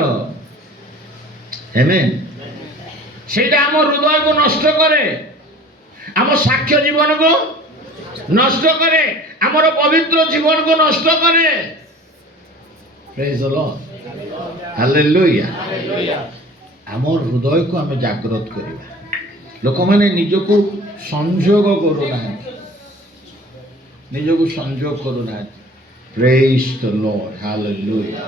ଆମେନ୍। ସେଇଟା ଆମ ହୃଦୟକୁ ନଷ୍ଟ କରେ, ଆମ ସାକ୍ଷ୍ୟ ଜୀବନକୁ ନଷ୍ଟ କରେ, ଆମର ପବିତ୍ର ଜୀବନକୁ ନଷ୍ଟ କରେ। ପ୍ରେଜ୍ ଦ ଲର୍ଡ, ହାଲେଲୁୟା। ଆମ ହୃଦୟକୁ ଆମେ ଜାଗ୍ରତ କରିବା। ଲୋକମାନେ ନିଜକୁ ସଂଯୋଗ କରୁନାହାନ୍ତି, ନିଜକୁ ସଂଯୋଗ କରୁନାହାନ୍ତି। ପ୍ରେଜ୍ ଦ ଲର୍ଡ, ହାଲେଲୁୟା।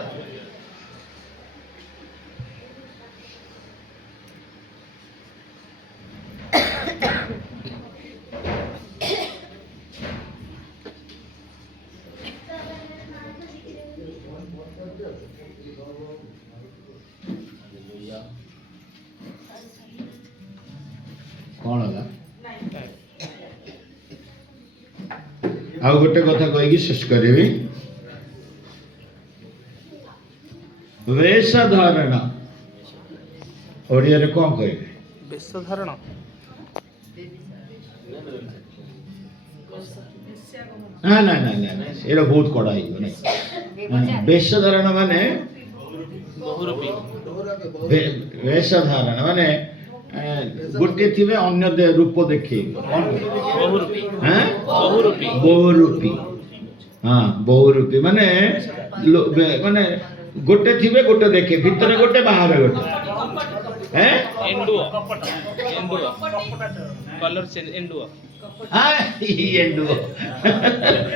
କ'ଣ ହେଲା? ଆଉ ଗୋଟେ କଥା କହିକି ଶେଷ କରିବି। ବେଶ ଧାରଣ ଓଡ଼ିଆରେ କ'ଣ କହିବେ? ବେଶ ଧାରଣ। ନା ନା ନା ନା, ଏଇଟା ବହୁତ କଡ଼ା ହେଇଯିବ। ବେଶ ଧାରଣ ମାନେ ବେଶ ଧାରଣ ମାନେ ଗୋଟିଏ ଥିବେ ଅନ୍ୟ ରୂପ ଦେଖେଇବେ ବହୁରୂପୀ ହଁ ବହୁରୂପୀ ମାନେ ମାନେ ଗୋଟେ ଥିବେ ଗୋଟେ ଦେଖେ ଭିତରେ ଗୋଟେ ବାହାରେ ଗୋଟେ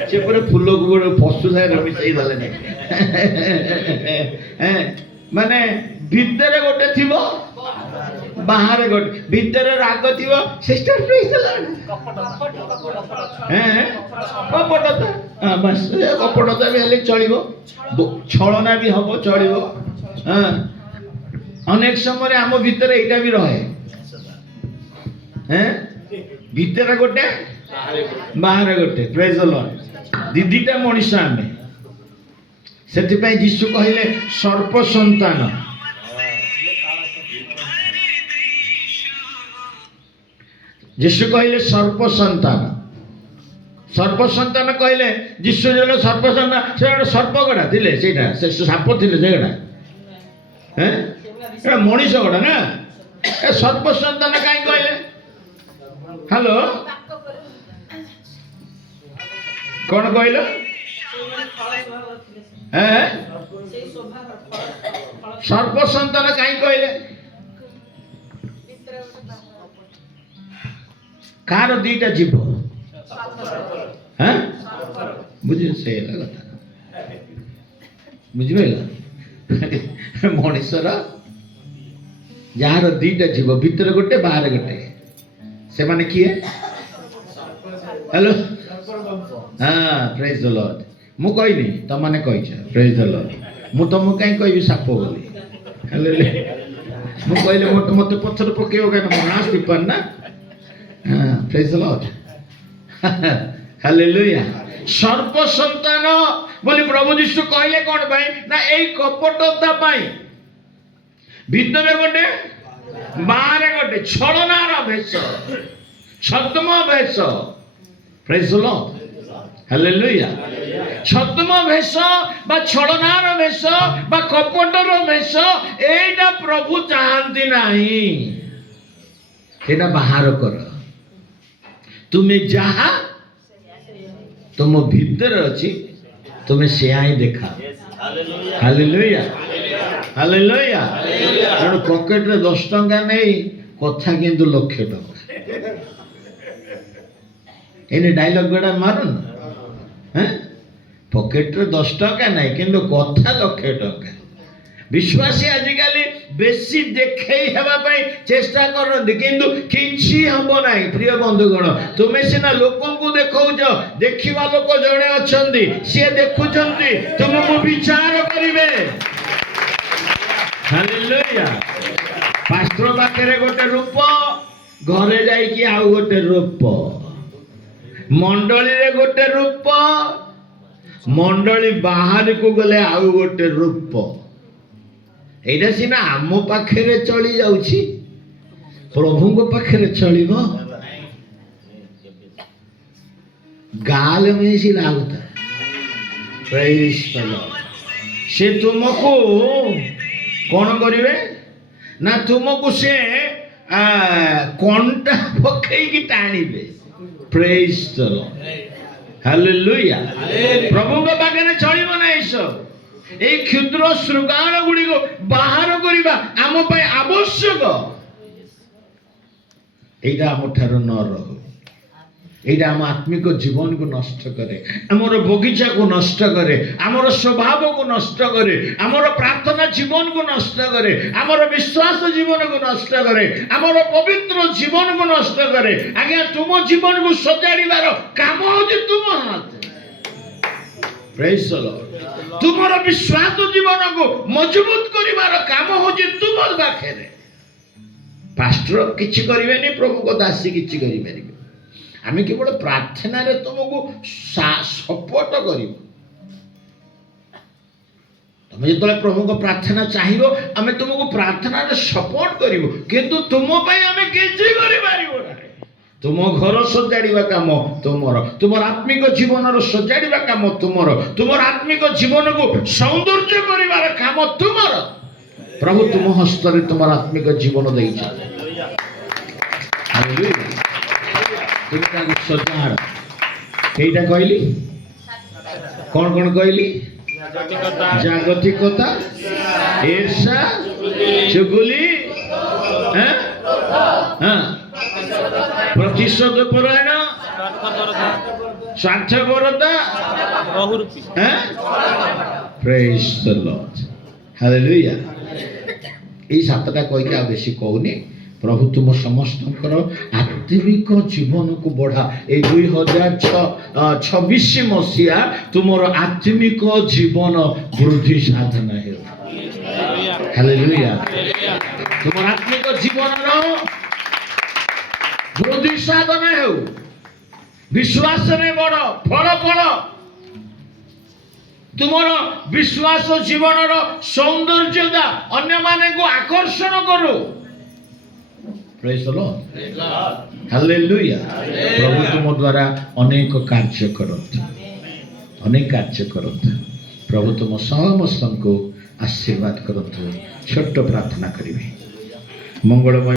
ସେ ପୁରା ଫୁଲକୁ ଗୋଟେ ପଶୁ ସାଙ୍ଗରେ ମିଶେଇ ଦେଲେ ମାନେ ଭିତରେ ଗୋଟେ ଥିବ ବାହାରେ ଗୋଟେ ଭିତରେ ରାଗ ଥିବ ସିଷ୍ଟର କପଟତା ବି ହେଲେ ଚଳିବ ଛଳନା ବି ହବ ଚଳିବ ଅନେକ ସମୟରେ ଆମ ଭିତରେ ଏଇଟା ବି ରହେ ଭିତରେ ଗୋଟେ ବାହାରେ ଗୋଟେ ପ୍ରେଜ ଦ ଲର୍ଡ ଦିଦିଟା ମଣିଷ ଆମେ ସେଥିପାଇଁ ଯୀଶୁ କହିଲେ ସର୍ପ ସନ୍ତାନ ଯୀଶୁ କହିଲେ ସର୍ପ ସନ୍ତାନ କହିଲେ ଯୀଶୁ ଜଣେ ସର୍ପ ସନ୍ତାନ ସେ ଗୋଟେ ସର୍ପ ଗଡ଼ା ଥିଲେ ସେଇଟା ସେ ସାପ ଥିଲେ ସେଗୁଡ଼ା ମଣିଷ ଗଡ଼ା ନା ସର୍ପ ସନ୍ତାନ କାହିଁ କହିଲେ ହ୍ୟାଲୋ କଣ କହିଲ ସର୍ପ ସନ୍ତାନ କାହିଁ କହିଲେ କାହାର ଦିଟା ଜୀବ ବୁଝି ସେ ହେଲା କଥା ବୁଝିପାରିଲ ମଣିଷର ଯାହାର ଦିଟା ଜୀବ ଭିତରେ ଗୋଟେ ବାହାରେ ଗୋଟେ ସେମାନେ କିଏ ହ୍ୟାଲୋ ପ୍ରେଜ ଦ ଲର୍ଡ ମୁଁ କହିନି ତମମାନେ କହିଛ ପ୍ରେଜ ଦ ଲର୍ଡ ମୁଁ ତମକୁ କାହିଁ କହିବି ସାପ ବୋଲି ହେଲେ ମୁଁ କହିଲେ ମତେ ପଛରେ ପକେଇବ କାହିଁକି ମୋ ନାଁ ସ୍ଟିଫାନ ନା ପ୍ରେଜ ଦ ଲର୍ଡ ହାଲେଲୁୟା ସର୍ପ ସନ୍ତାନ ବୋଲି ପ୍ରଭୁ ଯୀଶୁ କହିଲେ କଣ ପାଇଁ ନା ଏଇ କପଟତା ପାଇଁ ଭିତରେ ଗୋଟେ ବାହାରେ ଗୋଟେ ଛଳନାର ବେଶ ଛଦ୍ମ ବେଶ ପ୍ରେଜ ଦ ଲର୍ଡ ହାଲେଲୁୟା ଛଦ୍ମ ବେଶ ବା ଛଳନାର ବେଶ ବା କପଟର ବେଶ ଏଇଟା ପ୍ରଭୁ ଚାହାନ୍ତି ନାହିଁ ସେଇଟା ବାହାର କର ତୁମେ ଯାହା ତୁମ ଭିତରେ ଅଛି ତୁମେ ସେୟା ହିଁ ଦେଖା ହାଲେଲୁୟା ହାଲେଲୁୟା ତେଣୁ ପକେଟରେ 10 ଟଙ୍କା ନେଇ କଥା କିନ୍ତୁ ଲକ୍ଷେ ଟଙ୍କା ଏନେ ଡାଇଲଗ ଗୁଡ଼ା ମାରୁନ ପକେଟରେ 10 ଟଙ୍କା ନାହିଁ କିନ୍ତୁ କଥା ଲକ୍ଷେ ଟଙ୍କା ବିଶ୍ୱାସୀ ଆଜିକାଲି ବେଶୀ ଦେଖେଇ ହେବା ପାଇଁ ଚେଷ୍ଟା କରନ୍ତି କିନ୍ତୁ କିଛି ହବ ନାହିଁ ପ୍ରିୟ ବନ୍ଧୁଗଣ ତୁମେ ସିନା ଲୋକଙ୍କୁ ଦେଖଉଛ ଦେଖିବା ଲୋକ ଜଣେ ଅଛନ୍ତି ସିଏ ଦେଖୁଛନ୍ତି ତୁମକୁ ବିଚାର କରିବେ ହାଲେଲୁୟା ପାଷ୍ଟର ପାଖରେ ଗୋଟେ ରୂପ ଘରେ ଯାଇକି ଆଉ ଗୋଟେ ରୂପ ମଣ୍ଡଳୀରେ ଗୋଟେ ରୂପ ମଣ୍ଡଳୀ ବାହାରକୁ ଗଲେ ଆଉ ଗୋଟେ ରୂପ এইটা সিনা ଆମ ପାଖରେ ଚଳି ଯାଉଛି ପ୍ରଭୁଙ୍କ ପାଖରେ ଚଳିବ ଗାଲ में सी लागता प्रेज द लॉर्ड से तुमको कौन करिवे ना तुमको से कंटा पकई की टाणीबे प्रेज द लॉर्ड हालेलुया प्रभु के पाखरे चलिबो ना सब এই ক্ষুদ্র শৃঙ্গার গুড়িক বাহার করিবা আম পাই আবশ্যক এইটা আমার ঠারু ন রহু এইটা আম আত্মিক জীবন কো নষ্ট করে আমার বগিচা কো নষ্ট করে আমার স্বভাব কো নষ্ট করে আমার প্রার্থনা জীবন কো নষ্ট করে আমার বিশ্বাস জীবন কো নষ্ট করে আমার পবিত্র জীবন কো নষ্ট করে আজ্ঞা তুম জীবন কো সজাড়িবার কাম হচ্ছে তুম হাতে প্রেজ দ লর্ড तुमर विश्वास जीवन को मजबूत करिवार काम होची तुमर पाखरे पास्टर किछि करिवेनी प्रभु को दासी किछि करि परिबे आमे केवल प्रार्थना रे तुमको सपोर्ट करिवो तुम जेतले प्रभु को प्रार्थना चाहिबो आमे तुमको प्रार्थना रे सपोर्ट करिवो किंतु तुम पई आमे किछि करि परिबो ना तुम घर सजाड़ा कम तुमर तुमर आत्मिक जीवन सजाड़ा कम तुमर तुमर आत्मिक जीवन को सौंदर्य कर कम तुमर प्रभु तुम हस्तरे तुम आत्मिक जीवन देइछ हालेलुया तुमका सजाड़ केइटा कहली कौन कौन कहली जागतिकता ईर्षा चुगली हैं हाँ प्रतिशोध परायण स्वार्थपरता हैं प्रेज द लॉर्ड हालेलुया এই সাতটা কইকে আর বেশি কওনি প্রভু তুম সমস্তଙ୍କର আত্মিক জীবনକୁ বঢ়া এই 2026 মସିହା ତୁମର ଆତ୍ମିକ ଜୀବନ ବୃଦ୍ଧି ସାଧନ ହେଉ ହାଲେଲୁୟା ତୁମର ଆତ୍ମିକ ଜୀବନର ବୃଦ୍ଧି ସାଧନ ହେଉ ବିଶ୍ୱାସରେ ବଡ଼ ଫଳ ଫଳ तुमर विश्वास जीवन सौंदर्यता अन्य माने को आकर्षण करो प्रेज द लॉर्ड हालेलुया प्रभु तुम द्वारा अनेक कार्य करत प्रभु तुम समस्त को आशीर्वाद करत छोट प्रार्थना करिवे मंगलमय